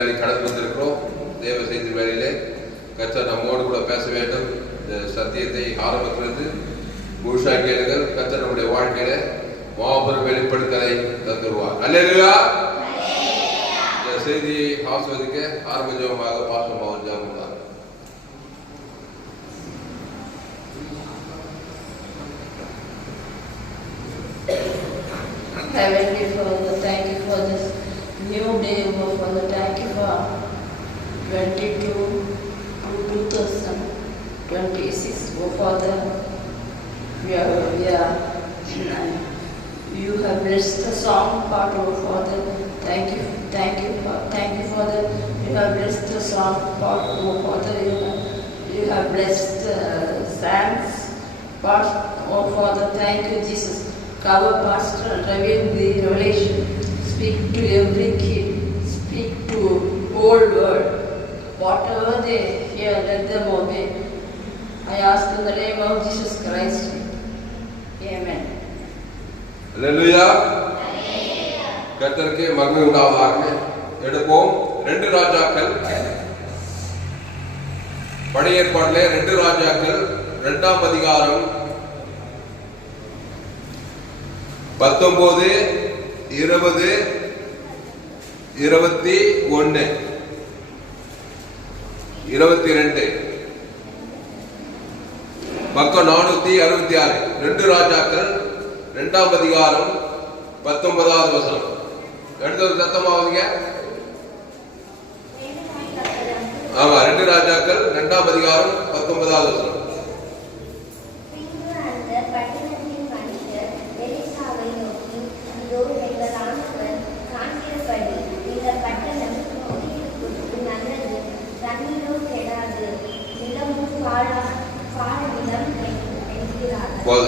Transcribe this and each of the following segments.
கடந்து வந்திருக்கிறோம். தேவ செய்தி வேலையிலே கர்த்தர் நம்மோடு கூட பேச வேண்டும். இந்த சத்தியத்தை ஆரம்பத்திலிருந்து முழுசா கேளுங்கள். கர்த்தர் நம்முடைய வாழ்க்கையில மாபெரும் வெளிப்படுத்தலை தந்துருவார். அல்லேலூயா. இந்த செய்தியை ஆஸ்வதிக்க ஆரம்ப ஜெபமாக பாசமாக ஜெபம் பண்ணார். Heavenly Father, thank you for this new day, oh Father. Thank you for 22 to 2026, oh Father. You have blessed the song part, oh Father. Thank you, Father. You have blessed the song part, oh Father. You have blessed the Psalms part, oh Father. Thank you, Jesus. Cover Pastor, reveal the revelation, speak to every kid, speak to whole world. Whatever they hear, let them obey. I ask in the name of Jesus Christ. Amen. அல்லேலூயா. கர்த்தருக்கு மகிமை உண்டாவதாக. எடுப்போம் 2 ராஜாக்கள். பழைய ஏற்பாட்டிலே 2 ராஜாக்கள் 2ஆம் அதிகாரம் 19, 20, 21, 22 பக்கம் 466. 2 ராஜாக்கள் 2ஆம் அதிகாரம் 19வது வசனம். எடுத்து சத்தமாவதுங்க. ஆமா, 2 ராஜாக்கள் 2ஆம் அதிகாரம் 19வது வசனம்.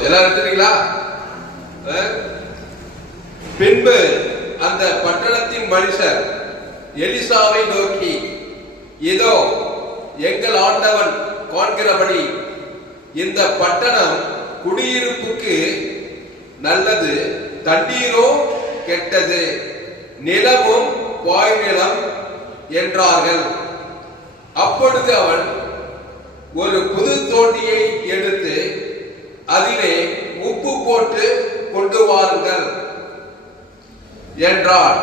எல்லாரும் எடுத்துட்டீங்களா? பின்பு அந்த பட்டணத்தின் மனுஷர் எலிசாவை நோக்கி, இதோ எங்கள் ஆண்டவன் காண்கிறபடி இந்த பட்டணம் குடியிருப்புக்கு நல்லது, தண்ணீரோ கெட்டது, நிலமும் வாய் நிலம் என்றார்கள். அப்பொழுது அவன் ஒரு புது தோண்டியை எடுத்து அதிலே உப்பு போட்டு கொண்டு வாருங்கள் என்றார்.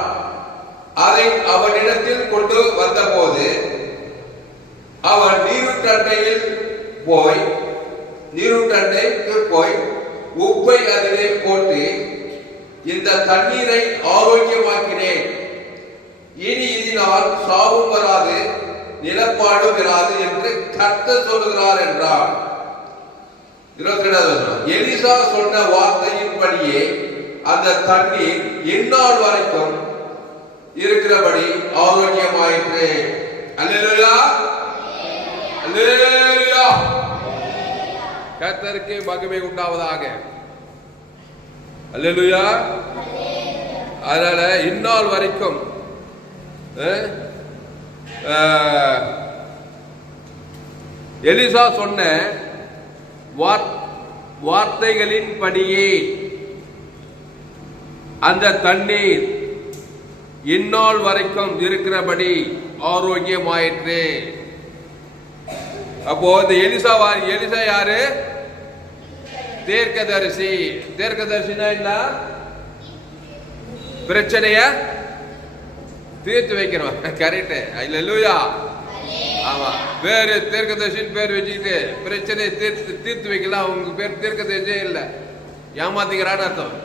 அதை அவனிடத்தில் கொண்டு வந்தபோது அவன் நீருட்டண்டைக்கு போய் உப்பை அதிலே போட்டு, இந்த தண்ணீரை ஆரோக்கியமாக்கினேன், இனி இதனால் சாவும் வராது, நிலப்பாடும் வராது என்று கர்த்தர் சொல்லுகிறார் என்றார். 22வது வசனம். எலிசா சொன்ன வார்த்தையின்படியே அந்த தண்ணீர் இந்நாள் வரைக்கும் இருக்கிறபடி ஆரோக்கியமாயிற்று. அல்லேலூயா. அல்லேலூயா. கர்த்தருக்கு மகிமை உண்டாவதாக. அல்லேலூயா. அதனால இந்நாள் வரைக்கும் எலிசா சொன்ன வார்த்தைகளின்படியே அந்த தண்ணீர் இந்நாள் வரைக்கும் இருக்கிறபடி ஆரோக்கியமாயிற்று. அப்போ இந்த எலிசா யாரு? தீர்க்கதரிசி. தீர்க்கதரிசினா என்ன? பிரச்சனைய தீர்த்து வைக்கணும். கரெக்ட். அல்லேலூயா. ஆமா, வேறு தீர்க்கதரிசின்னு பேர் வச்சுக்கிட்டு பிரச்சனையை தீர்த்து வைக்கலாம். அவங்க பேர் தீர்க்கதரிசியே இல்லை, ஏமாத்திக்கிறான்னு அர்த்தம்.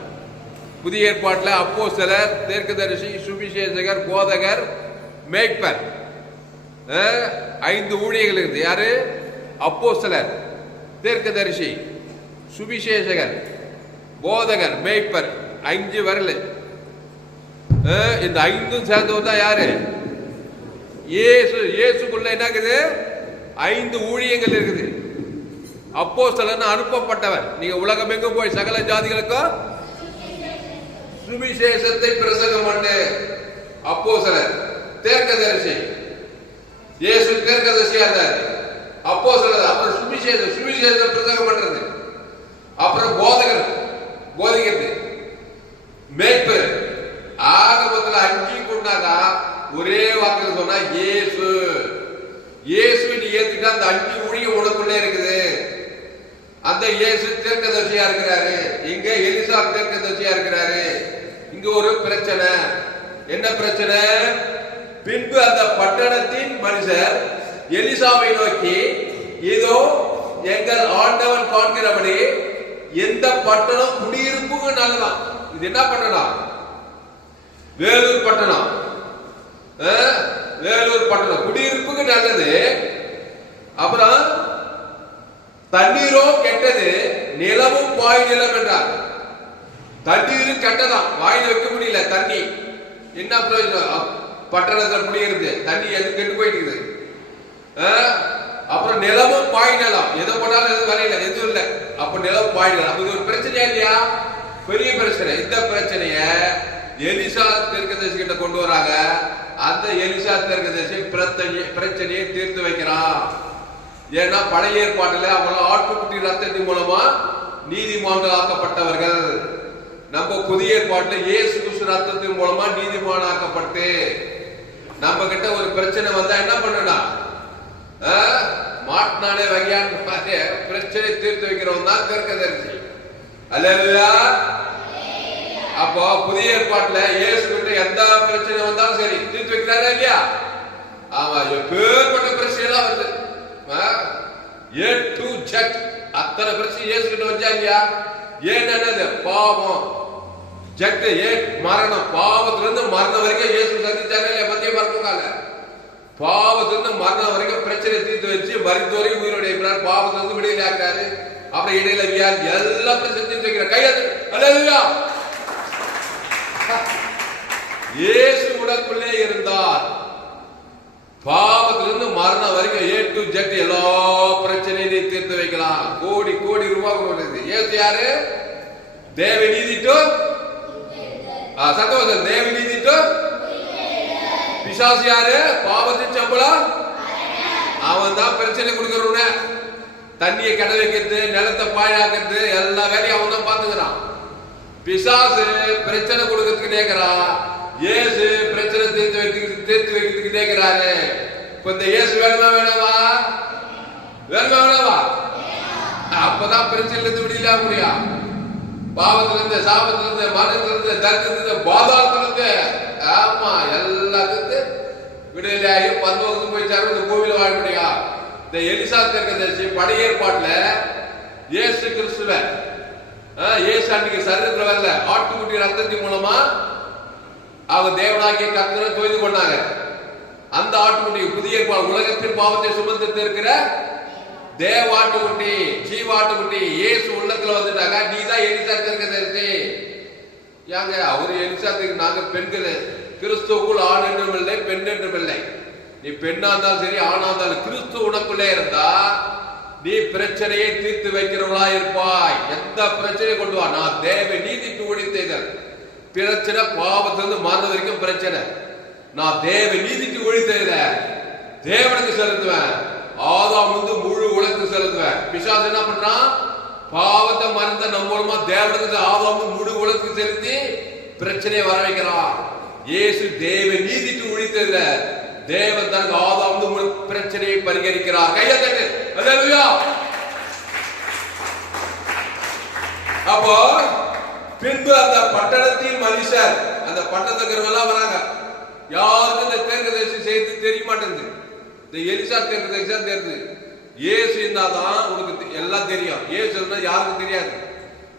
புதிய ஏற்பாட்டில் அப்போஸ்தலர், தீர்க்கதரிசி, சுவிசேஷகர், போதகர், மேய்ப்பர், 5 ஊழியர்கள் இருக்குது. யாரு? அப்போஸ்தலர், தீர்க்கதரிசி, சுவிசேஷகர், போதகர், மேய்ப்பர், 5 வரல. இந்த 5 சேர்ந்தவர் தான் யாரு? இயேசுக்குள்ள என்ன இருக்குது? 5 ஊழியங்கள் இருக்குது. அப்போஸ்தலன் அனுப்பப்பட்டவர். நீங்க உலகமெங்கும் போய் சகல ஜாதிகளுக்கும் சுவிசேஷத்தை பிரசங்கம் பண்ணு. அப்போஸ்தலர். தீர்க்கதரிசி, இயேசு தீர்க்கதரிசியா இருந்தார். அப்போஸ்தலர். அப்புறம் சுவிசேஷத்தை பிரசங்கம் பண்றது. அப்புறம் போதகர், போதிக்கிறது. மேய்ப்பர். ஆக மொத்தம் 5 கொண்டாதான் ஒரே வாக்கில் சொன்னா இயேசு. இயேசு நீ ஏத்துட்டா அந்த அஞ்சு ஊழியம் உனக்குள்ளே இருக்குது. அந்த இயேசு தீர்க்கதரிசியா இருக்கிறாரு, இங்க எலிசா தீர்க்கதரிசியா இருக்கிறாரு. இங்க ஒரு பிரச்சனை. என்ன பிரச்சனை? பின்பு அந்த பட்டணத்தின் மனுஷர் எலிசாவை நோக்கி, இதோ எங்கள் ஆண்டவன் காண்கிறபடி எந்த பட்டணம் குடியிருப்புக்கு நல்லதான். இது என்ன பட்டணம்? வேலூர் பட்டணம். வேலூர் பட்டணம் குடியிருப்புக்கு நல்லது. அப்புறம் தண்ணீரோ கெட்டது, நிலமும் வாய் நிலம் என்றார். தண்ணீரும் கெட்டதான், வாயில வைக்க முடியல தண்ணி. என்ன பிரயோஜனம்? பட்டணத்தில் குடியிருந்து தண்ணி எது கெட்டு போயிட்டு. அப்புறம் நிலமும் பாய் நிலம், எதை போனாலும் எதுவும் வரையில எதுவும் இல்லை. அப்ப நிலம் பாய் நிலம், இது ஒரு பிரச்சனையா இல்லையா? பெரிய பிரச்சனை. இந்த பிரச்சனைய எலிசா தீர்க்கதரிசி கிட்ட கொண்டு வராங்க. அந்த எலிசா தீர்க்கதரிசி பிரச்சனையை தீர்த்து வைக்கிறான். ஏன்னா பழைய ஏற்பாட்டுல அவங்க ஆட்டுக்குட்டி ரத்தத்தின் மூலமா நீதிமான்கள் ஆக்கப்பட்டவர்கள். நம்ம புதிய ஏற்பாட்டுல இயேசு கிறிஸ்து ரத்தத்தின் மூலமா நீதிமான் ஆக்கப்பட்டு, நம்ம கிட்ட ஒரு பிரச்சனை வந்தா என்ன பண்ணணும்? மாட்டினாலே வகையான பிரச்சனை தீர்த்து வைக்கிறவன் தான் தீர்க்கதரிசி. அல்லேலூயா. அப்போ புதிய ஏற்பாட்டுல இயேசு கிட்ட எந்த பிரச்சனை வந்தாலும் சரி தீர்த்து வைக்கிறாரா இல்லையா? ஆமா, எப்பேற்பட்ட பிரச்சனை எல்லாம் வருது. A to Z அத்தனை பிரச்சனை இயேசு கிட்ட வச்சா இல்லையா? ஏன்னு பாவம், ஜெட் ஏ மரணம். பாவத்துல இருந்து மரணம் வரைக்கும் இயேசு சந்திச்சாங்க இல்லையா? மத்திய மரணக்கால பாவத்திலிருந்து மரணம் வரைக்கும் பிரச்சனை தீர்த்து வச்சு மருத்துவரை உயிரோட இருக்கிறார். பாவத்திலிருந்து விடுதலை ஆகிறாரு. அப்புறம் இடையில வியாதி எல்லாம் பிரச்சனை தீர்த்து வைக்கிறார். கையாது. அல்லேலூயா. இயேசு உடற்குள்ளே இருந்தார். பாவத்திலிருந்து மரணம் வரைக்கும் A to Z எல்லா பிரச்சனையும் தீர்த்து வைக்கலாம். கோடி கோடி ரூபாய் கொடுக்குறது. இயேசு யாரு? தேவ நீதி டு சத்தவசம். தேவ நீதி டு பிசாசு யாரு? பாவத்தின் சம்பளம். அவன் தான் பிரச்சனை கொடுக்கறவன. தண்ணியை கெட வைக்கிறது, நிலத்தை பாழாக்குறது, எல்லா வேலையும் அவன் தான் பாத்துக்கிறான். பிசாசு பிரச்சனை கொடுக்கறதுக்கு நேக்கிறான். இயேசு பிரச்சனை தீர்த்து வைக்கிறதுக்கு நேக்கிறாரு. இப்ப இந்த இயேசு வேணுமா வேணாவா? வேணுமா வேணாவா? அப்பதான் பிரச்சனை இருந்து விடல முடியும். பாவத்திலிருந்து, சாபத்திலிருந்து, மரணத்திலிருந்து, தரித்திலிருந்து, பாதாளத்திலிருந்து, ஆமா எல்லாத்துக்கு விடுதலையாகி பரலோகத்துக்கு போய் சேர இந்த கோவில வாழ முடியும். இந்த எலிசா தீர்க்கதரிசி பழைய ஏற்பாட்டுல இயேசு கிறிஸ்துவ இயேசு அன்னைக்கு சரீரத்துல வரல, ஆட்டுக்குட்டி ரத்தத்தின் மூலமா அவங்க தேவனாகிய கர்த்தரை தொய்து கொண்டாங்க. அந்த ஆட்டுக்குட்டி புதிய உலகத்தின் பாவத்தை சுமந்து இருக்கிற தேவ ஆட்டுக்குட்டி, ஜீவாட்டுக்குட்டி இயேசு உள்ளத்துல வந்துட்டாங்க. நீதான் எலிசா தீர்க்கதரிசி. யாங்க அவரு எலிசா தீர்க்க, நாங்க பெண்கள். கிறிஸ்துவுக்குள் ஆண் என்றும் இல்லை, பெண் என்றும் இல்லை. நீ பெண்ணா இருந்தாலும் சரி, ஆணா இருந்தாலும் கிறிஸ்து உனக்குள்ளே இருந்தா நீ பிரச்சனையை தீர்த்து வைக்கிறவளா இருப்பாய். எந்த பிரச்சனை கொண்டு வா. நான் தேவ நீதிக்கு ஒழித்தேன். பிரச்சனை பாவத்திலிருந்து மரணம் வரைக்கும் பிரச்சனை. நான் தேவ நீதிக்கு ஒழித்தேன், தேவனுக்கு செலுத்துவேன். ஆதாம் வந்து முழு உலகத்துக்கு செலுத்துவேன். பிசாசு என்ன பண்றான்? பாவத்தை மறந்த நம்ம மூலமா தேவனுக்கு ஆதாம் முழு உலகத்துக்கு செலுத்தி பிரச்சனையை வர வைக்கிறான். இயேசு தேவ நீதிக்கு ஒழித்ததுல தேவன் தனக்கு ஆதாம் பிரச்சனையை பரிகரிக்கிறார். கையத்தட்டு. அல்லேலூயா. அப்போ பின்பு அந்த பட்டணத்தின் மனுஷர், அந்த பட்டணத்துக்கு எல்லாம் வராங்க. யாருக்கும் இந்த தீர்க்கதரிசி செய்து தெரிய மாட்டேங்குது. இந்த எலிசா தீர்க்கதரிசி தெரியுது. இயேசு இருந்தாதான் உனக்கு எல்லாம் தெரியும். இயேசு இருந்தா யாருக்கும் தெரியாது.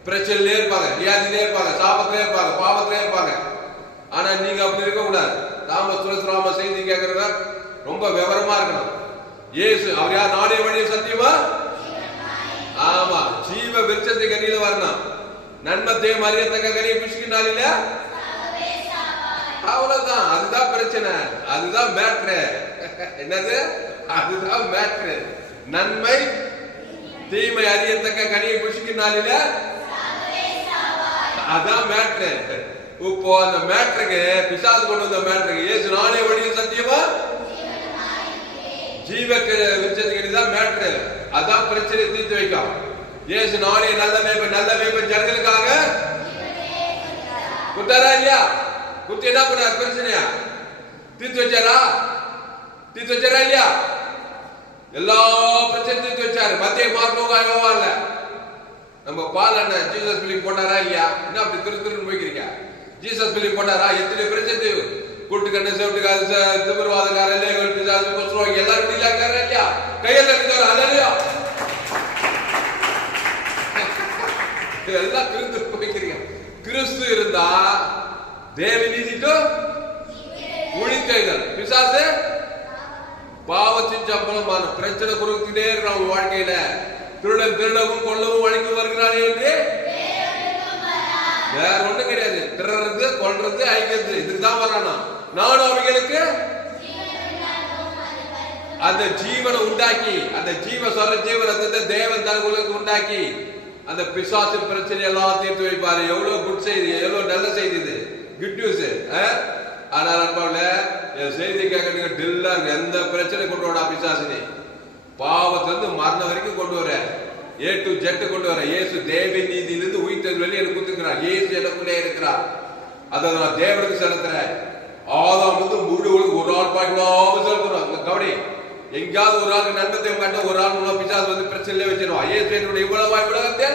பிரச்சனையிலே இருப்பாங்க, வியாதியிலே இருப்பாங்க, சாபத்திலே இருப்பாங்க, பாவத்திலே இருப்பாங்க. ஆனா நீங்க அப்படி இருக்க கூடாது. ராம செய்தி கேட்கறத ரொம்ப விவரமா இருக்கணும். இயேசு அவர் யார்? நானே வழி சத்தியமா. ஆமா, ஜீவ விருட்சத்தை கனியில வரணும். நன்மத்தையும் அறியத்தக்க கனியை பிடிச்சிக்க நாளில அவ்வளவுதான். அதுதான் பிரச்சனை, அதுதான் மேட்ரு. என்னது? அதுதான் மேட்ரு. நன்மை தீமை அறியத்தக்க கனியை பிடிச்சிக்க நாளில அதான் மேட்ரு. இப்போ அந்த மேட்ருக்கு பிசாசு கொண்டு வந்த மேட்ருக்கு இயேசு நானே வழியும் சத்தியமா ஜீவக்கு விருட்சத்துக்கு தான் மேட்ரு. அதான் பிரச்சனை தீர்த்து வைக்கும். இயேசு நானே நல்ல மேய்ப்பன் ஜனங்களுக்காக குத்தாரா இல்லையா? குத்தி என்ன பண்ணார்? பிரச்சனையா தீர்த்து வச்சாரா? தீர்த்து வச்சாரா இல்லையா? எல்லா பிரச்சனையும் தீர்த்து வச்சாரு. மத்திய மார்க்கோகால நம்ம பால் அண்ணன் ஜீசஸ் பிலிம் போட்டாரா இல்லையா? என்ன அப்படி திருன்னு போய்க்கிறீங்க? Jesus film போட்டாரா? எத்தனை பிரச்சனை கூட்டு கண்ணு செவிட்டுக்காது திமிர்வாதக்காரன் எல்லாரும் இல்லையா? கையை தட்டுக்கார இல்லையா? எல்லாம் கிறிஸ்து வைக்கிறீங்க. கிறிஸ்து இருந்தா தேவ நீதிக்கு ஒழிக்கைகள் பிசாசு பாவத்தின் சம்பளமான பிரச்சனை கொடுத்துட்டே இருக்கிறான் வாழ்க்கையில. திருடன் திருடவும் கொள்ளவும் வழிக்கு வருகிறானே என்று வேற ஒண்ணும் கிடையாது. திருடுறது கொல்றது அழிக்கிறது இதுக்குதான் வரானா. நானும் அவைகளுக்கு அந்த ஜீவனை உண்டாக்கி அந்த ஜீவனத்தை தேவன் தனக்கு உண்டாக்கி அந்த பிசாசு பிரச்சனை எல்லாம் தீர்த்து வைப்பாரு. எவ்வளவு குட் செய்தி, எவ்வளவு நல்ல செய்தி இது, குட் நியூஸ். ஆனா நண்பர்கள செய்தி கேட்க டில்லா எந்த பிரச்சனை கொண்டு வரா பிசாசினி பாவத்திலிருந்து மரணம் வரைக்கும் கொண்டு வர ஏ டு ஜெட் கொண்டு வர. இயேசு தேவ நீதியிலிருந்து உயிர்த்தது வெளியே எனக்கு கொடுத்துக்கிறார். இயேசு எனக்குள்ளே இருக்கிறார். அதை நான் தேவனுக்கு செலுத்துறேன். ஆதாம் வந்து முழு ஒரு ஆள் பாய்க்கலாம செலுத்துறோம். கவனி, எங்கேயாவது ஒரு ஆளுக்கு நன்மத்தை கண்ட ஒரு ஆள் மூலம் பிசாசு வந்து பிரச்சனையிலே வச்சிருவான். இயேசு என்னுடைய இவ்வளவு உலகத்தை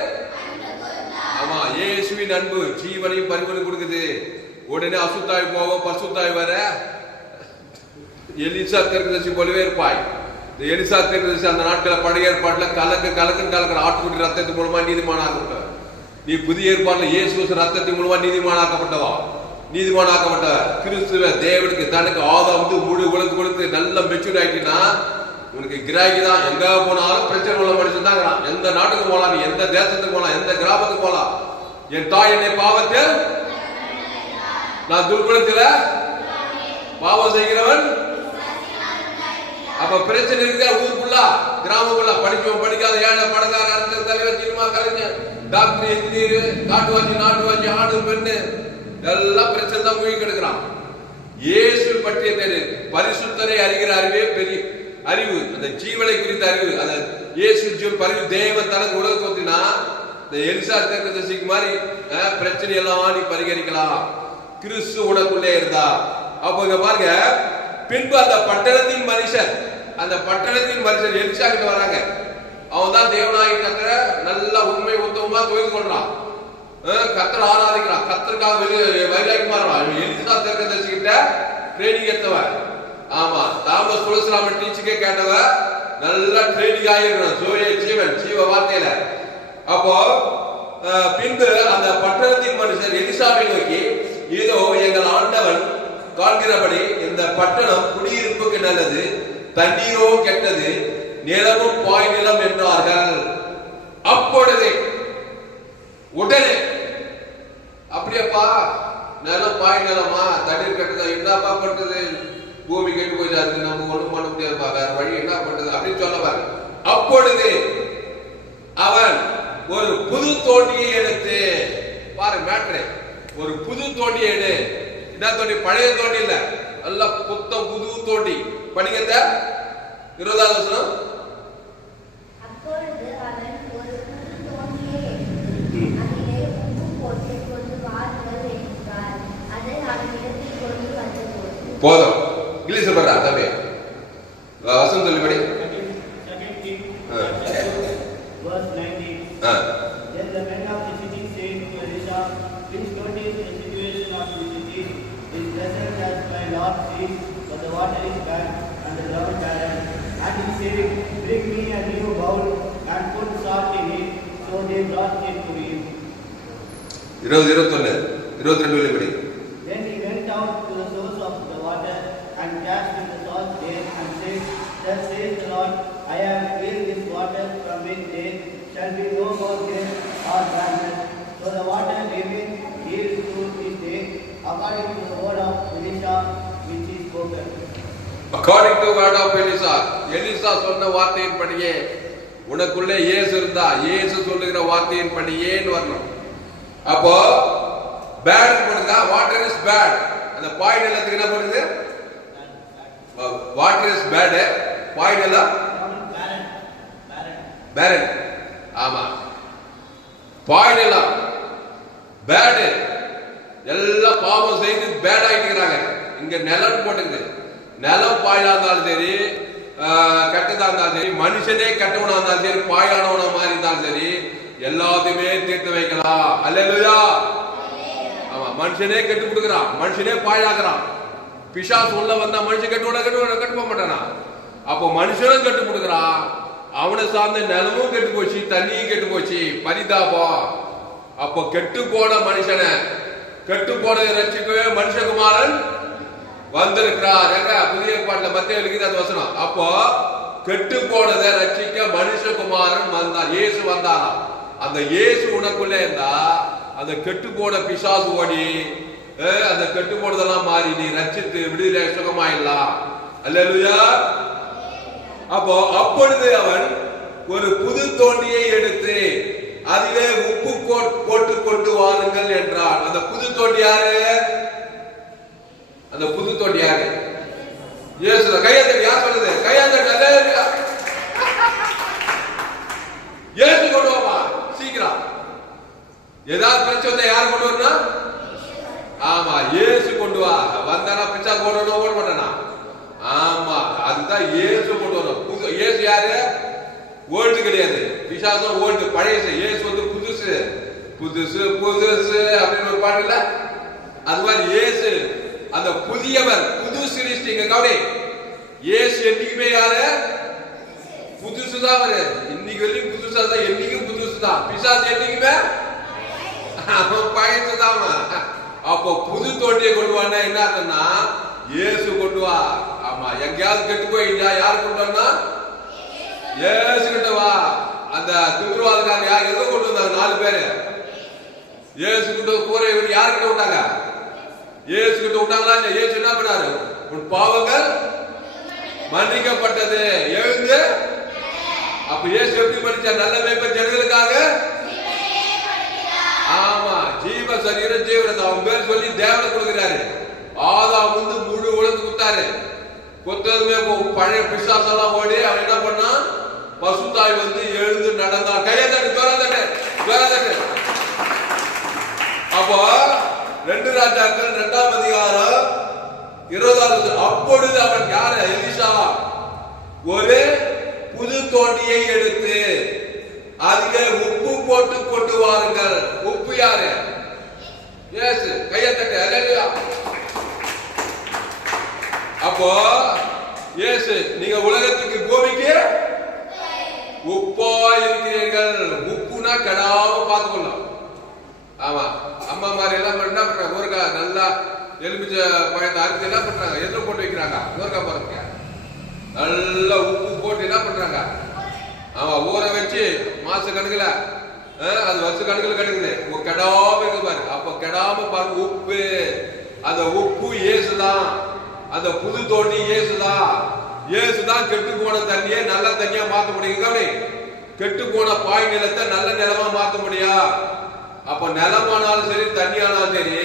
ஆமா இயேசுவின் அன்பு ஜீவனையும் பரிமளம் கொடுக்குது. உடனே அசுத்தாய் போவோம் பசுத்தாய் வர எலிசா தீர்க்கதரிசி போலவே இருப்பாய். இந்த எலிசா தீர்க்கதரிசி அந்த நாட்கள பழைய ஏற்பாட்டுல கலக்கிற ஆட்டுக்குட்டி ரத்தத்தின் மூலமா நீதிமானாக்கப்பட்ட. நீ புதிய ஏற்பாட்டுல இயேசு ரத்தத்தின் மூலமா நீதிமானாக்கப்பட்டவா? நீதிமானாக்கப்பட்ட கிறிஸ்துவ தேவனுக்கு தனக்கு ஆதாம் வந்து முழு உலகம் கொடுத்து நல்ல மெச்சூர் ஆயிட்டுனா உனக்கு கிராக்கி தான். எங்க போனாலும் பிரச்சனை உள்ள மனுஷன் தான். எந்த நாட்டுக்கு போலாம், நீ எந்த தேசத்துக்கு போலாம், எந்த கிராமத்துக்கு போலாம். என் தாய் என்னை பாவத்தில் நான் துர்குணத்தில் பாவம் செய்கிறவன். அப்ப பிரச்சனை இருக்கிற ஊருக்குள்ள கிராமக்குள்ள படிக்கும் படிக்காத ஏழை பணக்கார அரசர் தலைவர் சினிமா கலைஞர் டாக்டர் இன்ஜினியர் காட்டுவாச்சி நாட்டுவாச்சி ஆடு பெண்ணு எல்லாம் பிரச்சனை தான் மூழ்கி கிடக்கிறான். இயேசு பற்றிய பரிசுத்தரை அறிகிற அறிவே பெரிய அறிவு. அந்த ஜீவனை குறித்த அறிவு அந்த இயேசு பரிவு தேவன் தனக்கு உலகத்தை பத்தினா இந்த எலிசா தீர்க்கதரிசிக்கு மாதிரி பிரச்சனை எல்லாம் நீ பரிகரிக்கலாம். கிறிஸ்து உனக்குள்ளே இருந்தா. அப்ப இங்க பாருங்க, பின்பு அந்த பட்டணத்தின் மனுஷன் எலிசா கிட்ட வராங்க. அவன் தான் தேவனாகி கத்தர நல்ல உண்மை உத்தமமா தொழில் கொள்றான். கத்தரை ஆராதிக்கிறான். கத்தருக்காக வைராகி மாறுறான். எலிசா தீர்க்கதரிசி கிட்ட ட்ரைனிங் எடுத்தவன். ஆமா, தாமஸ் துளசிராமன் டீச்சிங்கே கேட்டவ நல்லா ட்ரைனிங் ஆகிருக்கணும் ஜீவ வார்த்தையில. அப்போ பின்பு அந்த பட்டணத்தின் மனுஷன் எலிசாவை நோக்கி, இதோ எங்கள் ஆண்டவன் காண்கிறபடி இந்த பட்டணம் குடியிருப்புக்கு நல்லது, தண்ணீரோ கெட்டது, நிலமும் பாய் நிலம் என்றார்கள். அப்பொழுது உடனே அப்படியப்பா நிலம் பாய் நிலமா தண்ணீர் கெட்டதா என்னப்பா பட்டது, பூமி கெட்டு போயிடாது, நம்ம ஒண்ணும் பண்ண முடியாதுப்பா, வேற வழி என்ன பண்றது அப்படின்னு சொல்லப்பாரு. அப்பொழுது அவன் ஒரு புது தோண்டியை எடுத்து பாரு மேட்ரு, ஒரு புது தோண்டி எடு. என்ன தோண்டி? பழைய தோண்டி இல்ல, நல்ல புத்தம் புது தோண்டி. படிக்கத்த 20வது வசனம். அப்பொழுது அவன் ஒரு புது தோண்டியை எடுத்து அதிலே உப்பு போட்டு கொண்டு வாருங்கள் என்றார். அதை அவன் இடத்தில் கொண்டு வந்தபோது போதும். இங்கிலீஷ் சொல்றா தம்பி, வசனம் சொல்லிபடி. Then the men of the city said to Elisha, please notice the situation of the city. It is desert as my Lord sees, but the water is bad and the ground barren. And he said, bring me a new bowl and put salt in it. So they brought it to him. 20, 21, 22 படி. Then he went out to the source of the water and cast in the salt there and said, thus says the Lord, I have filled this water from which there shall be no more death or badness. So the water remained yield to this day, according to the word of Elisha which is spoken. According to word of Elisha, Elisha சொன்ன வார்த்தையின்படியே உனக்குள்ளே இயேசு இருந்தா, இயேசு சொல்லுகிற வார்த்தையின்படியேன்னு வரணும். அப்போ bad பண்ணுதா, வாட்டர் இஸ் பேட். அந்த பாய் நிலத்துக்கு என்ன பண்ணுது? வாட்டர் இஸ் பேட், பாய் நிலம் பேரன். ஆமா, பாய் நிலம் பேட். எல்லாம் பாவம் செய்து பேட் ஆகிக்கிறாங்க. இங்க நிலம் போட்டுக்குது. நிலம் பாழா இருந்தாலும் சரி, கெட்டதா இருந்தாலும் சரி, மனுஷனே கெட்டவனா இருந்தாலும் சரி, பாழானவனா மாதிரி இருந்தாலும் சரி, எல்லாத்தையுமே தீர்த்து வைக்கலாம். அல்லேலூயா. ஆமா, மனுஷனே கெட்டு கொடுக்குறான், மனுஷனே பாழாக்குறான். பிசாசு உள்ள வந்தா மனுஷன் கட்டு போக மாட்டானா? அப்போ மனுஷனும் கட்டு கொடுக்குறான், அவனை சார்ந்த நிலமும் கெட்டு போச்சு, தண்ணியும் கெட்டு போச்சு. பரிதாபம். அப்போ கெட்டு போன மனுஷனை, கெட்டு போனதை ரட்சிக்கவே மனுஷகுமாரன் வந்திருக்கிறார். எங்க புதிய ஏற்பாட்டுல மத்திய இருக்குது அந்த வசனம். அப்போ கெட்டு போனதை ரட்சிக்க மனுஷகுமாரன் வந்தார், இயேசு வந்தாராம். அந்த இயேசு உனக்குள்ள இருந்தா அந்த கெட்டு போன பிசாசு ஓடி, அந்த கெட்டு போனதெல்லாம் மாறி நீ ரட்சித்து விடுதலை சுகமாயிடலாம். அல்லேலூயா. அப்போ அப்பொழுது அவன் ஒரு புது தோண்டியை எடுத்து அதிலே உப்பு போட்டு கொண்டு வாருங்கள் என்றார். அந்த புது தோண்டி யாரு? அந்த புது தோண்டி யாரு? இயேசு. கையாத்தடி. யார் சொல்றது? கையாத்தடி. இயேசு கொண்டு வாமா சீக்கிரம். ஏதாவது பிரச்சனை யார் கொண்டு வரணும்? ஆமா, இயேசு கொண்டு வா. வந்தானா பிச்சா போடணும், ஓட மாட்டானா? ஆமா, அதுதான் இயேசு கொண்டு வரணும். புது இயேசு யாரு? ஓல்டு கிடையாது. பிசாசும் ஓல்டு, பழைய. இயேசு வந்து புதுசு. புதுசு புதுசு அப்படின்னு ஒரு பாட்டு இல்ல? அது மாதிரி இயேசு அந்த புதியவர், புது சிருஷ்டிங்க. கவலை. இயேசு என்னைக்குமே யாரு? புதுசுதான். அவரு இன்னைக்கு வரைக்கும் புதுசா தான், என்னைக்கும் புதுசுதான். பிசாசு என்னைக்குமே பழையதுதான். அப்போ புது தோண்டியை கொண்டு வானா என்ன ஆகுதுன்னா, இயேசு கொண்டு வா. ஆமா, எங்கேயாவது கெட்டு போயிட்டா யார் கொண்டு வரனா? இயேசு கிட்ட வா. அந்த திருவாதிகாரன் யார் எங்க கொண்டு வந்தாங்க? 4 பேரு இயேசு கிட்ட கூரை விட்டு யாருக்கிட்ட விட்டாங்க? இயேசு கிட்ட விட்டாங்களா? இயேசு என்ன பண்ணாரு? உன் பாவங்கள் மன்னிக்கப்பட்டது, எழுந்து. அப்ப இயேசு எப்படி மன்னிச்சா? நல்ல மேய்ப்பர் ஜனங்களுக்காக. ஆமா, ஜீவ சரீர ஜீவன் அவன் பேர் சொல்லி தேவனை கொடுக்கிறாரு. ஆதாம் வந்து முழு உலகத்துக்கு கொடுத்தாரு. கொத்ததுமே பழைய பிசாசெல்லாம் ஓடி அவன் என்ன பண்ணா? பசுத்தாய் வந்து எழுந்து நடந்தான். கையை தட்டு, தட்டு. அப்போ 2 ராஜாக்கள் 2ஆம் அதிகாரம் 20வது. அப்பொழுது அவன் யாரு? எலிசா ஒரு புது தோண்டியை எடுத்து அதிலே உப்பு போட்டு கொண்டு வாருங்கள். உப்பு யாரு? இயேசு. கையை தட்டு. அல்லேலூயா. அப்போ இயேசு, நீங்க உலகத்துக்கு பூமிக்கு உப்பா இருக்கிறீர்கள். உப்புனா கெடாம பார்த்துக்கொள்ளலாம். ஆமா, அம்மா மாதிரி எல்லாம் என்ன பண்றாங்க? ஊறுகாய் நல்லா எலுமிச்ச பழத்தை அறுத்து என்ன பண்றாங்க? எதுல போட்டு வைக்கிறாங்க? ஊறுகாய் பாருங்க, நல்லா உப்பு போட்டு என்ன பண்றாங்க? ஆமா, ஊற வச்சு மாச கணக்குல, அது வருஷ கணக்குல கிடைக்குது. கெடாம இருக்கு பாரு. அப்ப கெடாம பாருங்க உப்பு. அந்த உப்பு இயேசுதான். அந்த புது தோண்டி இயேசுதான். இயேசுதான் கெட்டு போன தண்ணியை நல்ல தண்ணியா மாத்த முடியும். கெட்டு போன பாய் நிலத்தை நல்ல நிலமா மாத்த முடியா? அப்ப நிலமானாலும் சரி, தண்ணி ஆனாலும் சரி,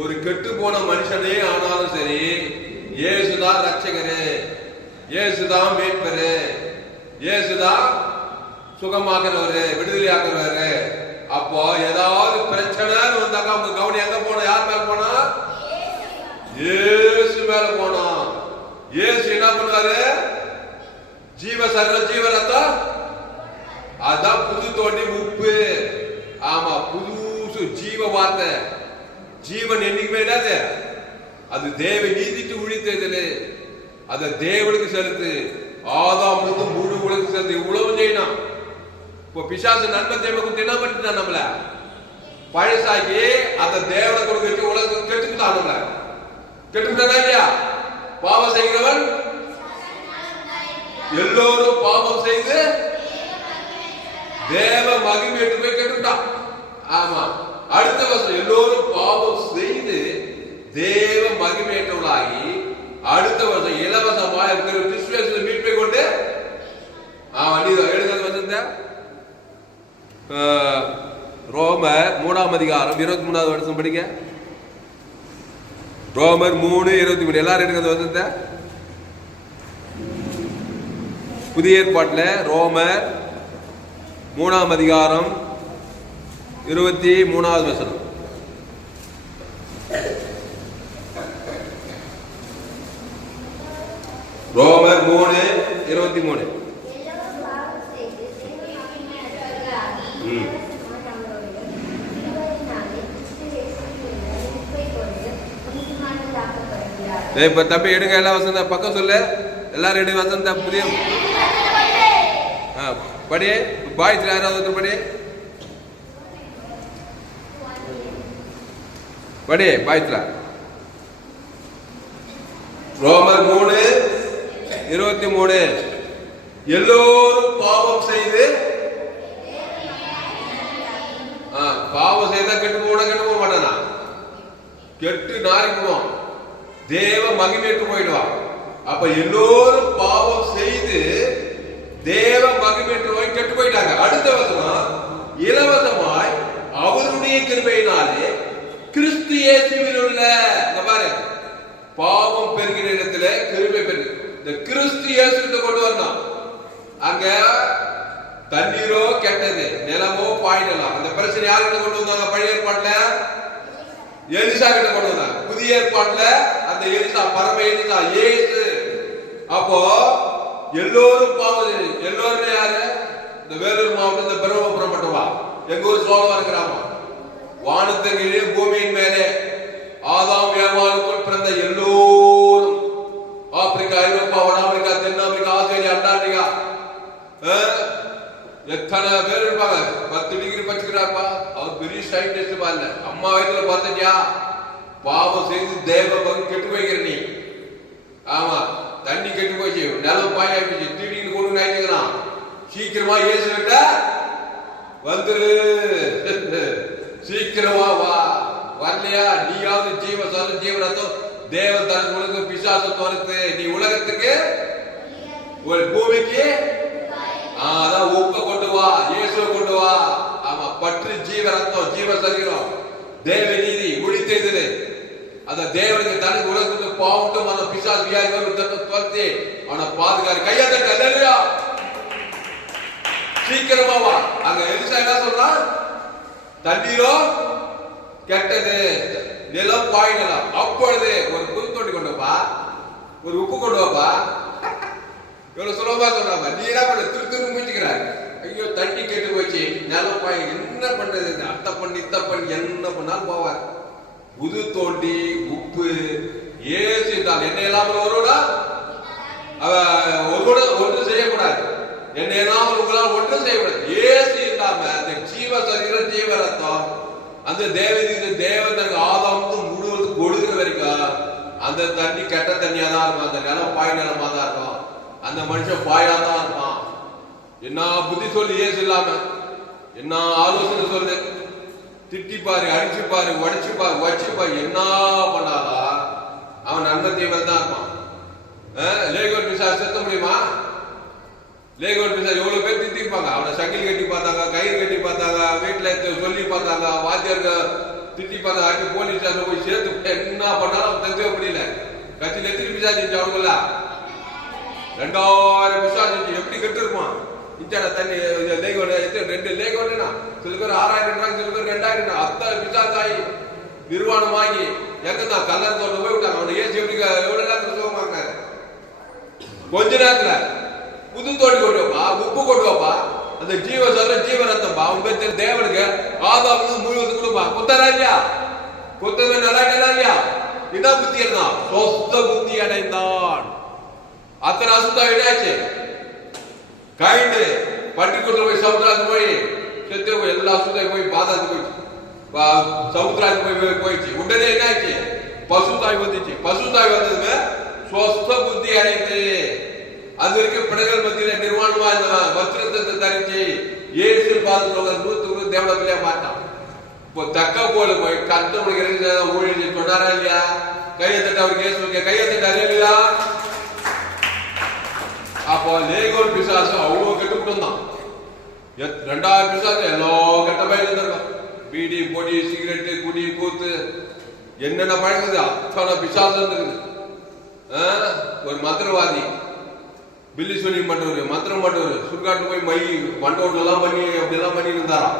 ஒரு கெட்டு போன மனுஷனே ஆனாலும் சரி, இயேசுதான் ரட்சகரு, இயேசுதான் மீட்பரு, இயேசுதான் சுகமாக்குறவரு, விடுதலை ஆக்குறவரு. அப்போ ஏதாவது பிரச்சனைன்னு வந்தாக்கா உங்க கவனி எங்க போனா? யார் மேல போனா? இயேசு மேல போனா. இயேசு என்ன பண்ணுவாரு? ஜீவ சர்வ ஜீவ ரத்தம், அதான் புது தோண்டி உப்பு. ஆமா, புது ஜீவ வார்த்தை. ஜீவன் என்னைக்குமே என்னது? அது தேவ நீதிக்கு உழித்தது. அத தேவனுக்கு செலுத்து. ஆதாம் வந்து முழு உலகம் செலுத்து. இவ்வளவு செய்யணும். இப்போ பிசாசு நன்மை தேவை கொடுத்து என்ன பண்ணிட்டான்? நம்மள பழசாக்கி அந்த தேவனை கொடுக்க வச்சு உலகத்துக்கு கெட்டுக்கிட்டான். நம்மள கெட்டுக்கிட்டா இல்லையா? பாவம் செய்கிறவன் எல்லோரும் பாவம் செய்து தேவ மகிமையை போய் கெட்டுக்கிட்டான். ஆமா, அடுத்த வருஷம் எல்லோரும் பாவம் செய்து தேவ மகிமையற்றவர்களாகி அடுத்த வருஷம் இலவசமாக இருக்கிற கிறிஸ்துவின் மீட்பை கொண்டு எழுதுறது வந்திருந்த ரோமர் 3ஆம் அதிகாரம் 23வது வருஷம் படிக்க. ரோமர் 3:23 எல்லாரும் எடுக்கிறது வந்திருந்த புதிய ஏற்பாட்டில் ரோமர் 3ஆம் அதிகாரம் 23வது வசனம். ரோமர் 3:23. எல்லோரும் பாவம் செய்து தேவமகிமையற்றவர்களாகி இலவசமாய் நம்முடைய கிருபையினாலே கிறிஸ்து இயேசுவில் உள்ள மீட்பைக் கொண்டு நீதிமான்களாக்கப்படுகிறார்கள். இப்ப தம்பி எடுங்க எல்லா வசந்த பக்கம் சொல்லு. எல்லாரும் எடு வசந்த புதிய படி. பாய்ஸ் யாராவது படி படி பாய்ஸ்ல. ரோமர் 3:23. எல்லோரும் பாவம் செய்து பாவம் செய்தா கெட்டு போக மாட்டானா? கெட்டு நாரிக்குவோம், தேவ மகிமைட்டு போயிடுவான். அப்ப எல்லோரும் பாவம் செய்து தேவ மகிமைட்டு போய் கெட்டு போயிட்டாங்க. அடுத்த வசனம், இலவசமாய் அவருடைய கிருபையினாலே கிறிஸ்து இயேசுவில் உள்ள, பாரு, பாவம் பெருகிற இடத்துல கிருபை பெருகு. இந்த கிறிஸ்து இயேசுவிட்ட கொண்டு வரணும். அங்க தண்ணீரோ கெட்டது, நிலமோ பாய்டலாம். அந்த பிரச்சனை யார்கிட்ட கொண்டு வந்தாங்க? பழைய ஏற்பாட்டுல எலிசா கிட்ட கொண்டு வந்தாங்க. புதிய ஏற்பாட்டுல அந்த எலிசா, பரம எலிசா இயேசு. அப்போ எல்லோரும் பாவம். எல்லோரும் யாரு? இந்த வேலூர் மாவட்டம், இந்த பிரம்மபுரம் மட்டும் வா, எங்க ஊர் சோழவரம் கிராமம், வானத்தின் கீழே பூமியின் மேலே ஆதாம் ஏவாளுக்குள் பிறந்த எல்லோரும், ஆப்பிரிக்கா, ஐரோப்பா, வட அமெரிக்கா, தென் அமெரிக்கா, ஆஸ்திரேலியா, அண்டார்டிகா, எத்தனை பேர் இருப்பாங்க. 10 டிகிரி பச்சுக்கிறாப்பா, அவர் பெரிய சயின்டிஸ்ட் பாருங்க. அம்மா வயதுல பார்த்துட்டியா? பாவம் செய்து தேவ பங்கு கெட்டு போய்க்கிற நீ. ஆமா, தண்ணி கெட்டு போச்சு, நிலம் பாயா போச்சு, திடீர்னு கொண்டு நினைச்சுக்கிறான். சீக்கிரமா இயேசு கிட்ட வந்துரு, சீக்கிரமா வா. வரலையா? நீயாவது ஜீவரத்தம் தேவ தனக்கு பிசாசு துரத்து. நீ உலகத்துக்கு ஒரு பூமிக்கு அதான் உப்ப கொண்டு வா, இயேசுவை கொண்டு வா. ஆமா, பற்று ஜீவரத்தம், ஜீவ சரீரம், தேவ நீதி முடித்தது. அந்த தேவனுக்கு தனக்கு உலகத்துக்கு பாவட்டும் அந்த பிசாசு வியாதி துரத்தி அவனை பாதுகாரு. கையா தட்ட, சீக்கிரமா வா. அங்க எலிசா என்ன சொல்றான்? தண்ணீரோ கெட்டது, நிலம் பாய்டலாம். அப்பொழுது ஒரு புது தோண்டி கொண்டு வா, ஒரு உப்பு கொண்டு வாப்பா. இவ்வளவு சுலபமா சொல்றாங்க. நீ என்ன பண்ண? திரு முடிச்சுக்கிறாரு. ஐயோ, தண்ணி கெட்டு போச்சு, நிலம் பாய், என்ன பண்றது? அத்தை பண்ணி இத்த பண்ணி என்ன பண்ணாலும் போவார். புது தோண்டி உப்பு ஏசு தான். என்ன இல்லாமல் ஒருவனா ஒன்று செய்யக்கூடாது. என்ன இல்லாமல் உங்களால் ஒன்றும் செய்யக்கூடாது. ஏசு இல்லாம அந்த ஜீவ சரீரம், ஜீவ ரத்தம், அந்த தேவனுக்கு ஆதாம் முழுவதும் கொடுக்கிற வரைக்கும் அந்த தண்ணி கெட்ட தண்ணியா தான் இருக்கும். அந்த நிலம் பாய் நிலமா தான் இருக்கும். அந்த மனுஷன் பாயா தான் இருப்பான். என்ன புத்தி சொல்லு ஏசு இல்லாம, என்ன ஆலோசனை சொல்லு, திட்டிப்பாரு, அடிச்சுப்பாரு, உடைச்சுப்பாரு, வச்சுப்பாரு, என்ன பண்ணாலா அவன் நன்மை தீவன் தான் இருப்பான். லேகோல் பிசாசு செத்த முடியுமா? லேகோல் பிசாசு எவ்வளவு பேர் திட்டிருப்பாங்க. அவனை சங்கிலி கட்டி பார்த்தாங்க, கயிறு கட்டி பார்த்தாங்க, வீட்டுல சொல்லி பார்த்தாங்க, வாத்தியார்கள் திட்டி பார்த்தாங்க, அடி போலீஸ் ஸ்டேஷன் போய் சேர்த்து என்ன பண்ணாலும் அவன் தெரிஞ்சவே முடியல. கட்சியில் எத்தனை பிசாசு அவங்கள 2000 பிசாசு எப்படி கெட்டு இருப்பான். இச்சான தண்ணி லேகோல் 2 லேகோல்னா சில பேர் 6000, சில பேர் 2000. அத்தனை பிசாசாயி நிர்வாணமாகி எங்கதான் கல்லறை தோட்ட போய் விட்டாங்க. அவனை ஏசி எப்படி எவ்வளவு நேரத்தில் சுகமாங்க? கொஞ்ச நேரத்துல புது தோண்டி கொண்டு வைப்பா, உப்பு கொண்டு வைப்பா, அந்த ஜீவ சொல்ற ஜீவரத்தம்பா. அவங்க பேர் தேவனுக்கு ஆதாமுக்கு முழுவதுக்குள்ளப்பா. குத்தரா இல்லையா? குத்தது நல்லா இல்லையா? இதான் புத்தி இருந்தான். சொந்த புத்தி அடைந்தான். அத்தனை அசுத்தம் என்னாச்சு? கைண்டு பட்டிக்கூட்டில் போய் சமுத்திரத்துக்கு போய் செத்து போய் எல்லா அசுத்தாய் போய் பாதாத்துக்கு போயிடுச்சு, சமுத்திரத்துக்கு போயிடுச்சு. உடனே என்ன ஆச்சு? பசுத்தாய் வந்துச்சு. பசுத்தாய் வந்ததுமே சொஸ்த புத்தி அடைந்து அது வரைக்கும் பிணைகள் மத்தியில நிர்வாணமா இந்த வஸ்திரத்தை தரிச்சு ஏசு பாதுகாப்பு 100 தேவனத்திலே மாட்டான். இப்போ தக்க போல போய் கத்தவனுக்கு ஊழி சொன்னாரா இல்லையா? கையத்தட்ட அவருக்கு ஏசு கையத்தட்ட இல்லையா? அப்போ லேகோல் பிசாசு அவ்வளவு கெட்டு தான். 2000 பிசாசு எல்லா கெட்ட பயிர் இருந்திருக்கும். பீடி, பொடி, சிகரெட்டு, குடி, கூத்து, என்னென்ன பழகுது அத்தனை பிசாசு இருந்திருக்கு. ஒரு மந்திரவாதி, பில்லி சொல்லி பண்றவரு, மந்திரம் பண்றவரு, சுடுகாட்டு போய் மை மண்டோட்ல எல்லாம் பண்ணி அப்படியெல்லாம் பண்ணி இருந்தாராம்.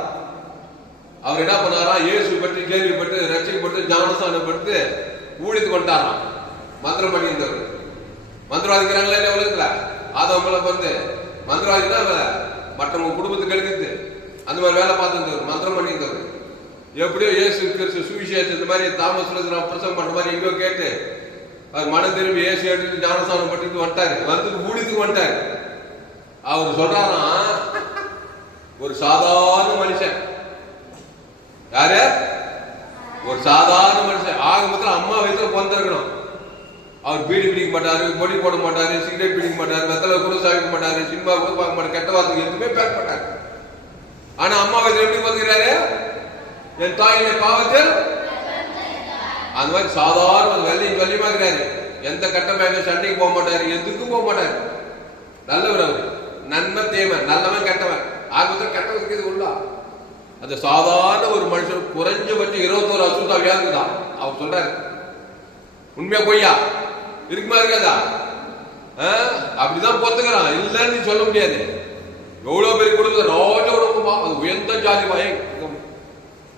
அவர் என்ன பண்ணாரா? இயேசு பற்றி கேள்விப்பட்டு ரட்சிக்கப்பட்டு ஞானஸ்தானப்பட்டு ஊழியத்துக்கு வந்துட்டாராம். மந்திரம் பண்ணி இருந்தவர் மந்திரவாதிக்கிறாங்களா இல்ல உலகத்துல? ஆதாம் மேல வந்து மந்திரவாதினா மற்றவங்க குடும்பத்துக்கு எழுதிட்டு அந்த மாதிரி வேலை பார்த்துருந்தவர், மந்திரம் பண்ணியிருந்தவர். எப்படியோ இயேசு கிறிஸ்து சுவிசேஷம் இந்த மாதிரி தாமஸ் பிரசவம் பண்ற மாதிரி எங்கேயோ கேட்டு அவர் மனம் திரும்பி இயேசு எடுத்து ஞானஸ்தானம் பண்ணிட்டு வந்துட்டாரு. வந்து ஊழியத்துக்கு வந்துட்டாரு. அவர் சொல்றாராம், ஒரு சாதாரண மனுஷன். யாரு? ஒரு சாதாரண மனுஷன். ஆகமத்தில் அம்மா வயசுல பிறந்திருக்கணும். அவர் பீடி பிடிக்க மாட்டாரு, பொடி போட மாட்டாரு, சிகரெட் பிடிக்க மாட்டாரு, வெத்தலை கூட சாப்பிட மாட்டாரு, சினிமா கூட பார்க்க மாட்டாரு, கெட்ட வார்த்தைக்கு எதுவுமே பேச மாட்டாரு. ஆனா அம்மா வயசுல எப்படி பார்த்துக்கிறாரு? என் தாயினை பாவத்தில் அந்த மாதிரி சாதாரண வெள்ளியமாக்குறாரு. எந்த கட்டமாக சண்டைக்கு போக மாட்டாரு, எதுக்கும் போக மாட்டாரு. நல்லவர் அவரு. நன்மை தேவை, நல்லவன் கெட்டவன். ஆகமத்தில் கெட்டவனுக்கு இது உள்ளா. அந்த சாதாரண ஒரு மனுஷன் குறைஞ்சபட்சம் 21 அசுத்தா வியாதிதான். அவர் சொல்றாரு. உண்மையா பொய்யா? இருக்குமா இருக்காதா? அப்படிதான் பொத்துக்கிறான். இல்லன்னு சொல்ல முடியாது. எவ்வளவு பேர் கொடுக்குது ரோஜ உடம்புமா, அது உயர்ந்த ஜாதி பயம்.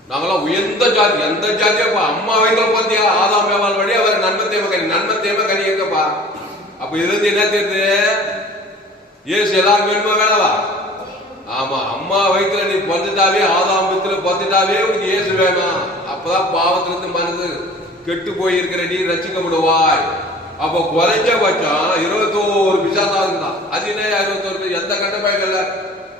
நாங்களாம் உயர்ந்த ஜாதி. எந்த ஜாதியாப்பா? அம்மா வைக்கல போந்தியா ஆதாம் ஏவாள் வழி அவர் நன்மை தேவை கனி இருக்கப்பா. அப்ப இதுல இருந்து என்ன தெரியுது? இயேசு எல்லாரும் வேணுமா வேணவா? ஆமா, அம்மா வயிற்றுல நீ பொந்துட்டாவே, ஆதாம் வயிற்றுல பொந்துட்டாவே உனக்கு இயேசு வேணும். அப்பதான் பாவத்திலிருந்து மனது கெட்டு போயிருக்கிற நீ ரசிக்கப்படுவாய். அப்ப குறைஞ்சபட்சம் 21 பிசாசாவது தான். அது என்ன 21? எந்த கட்டப்பாய்கள்ல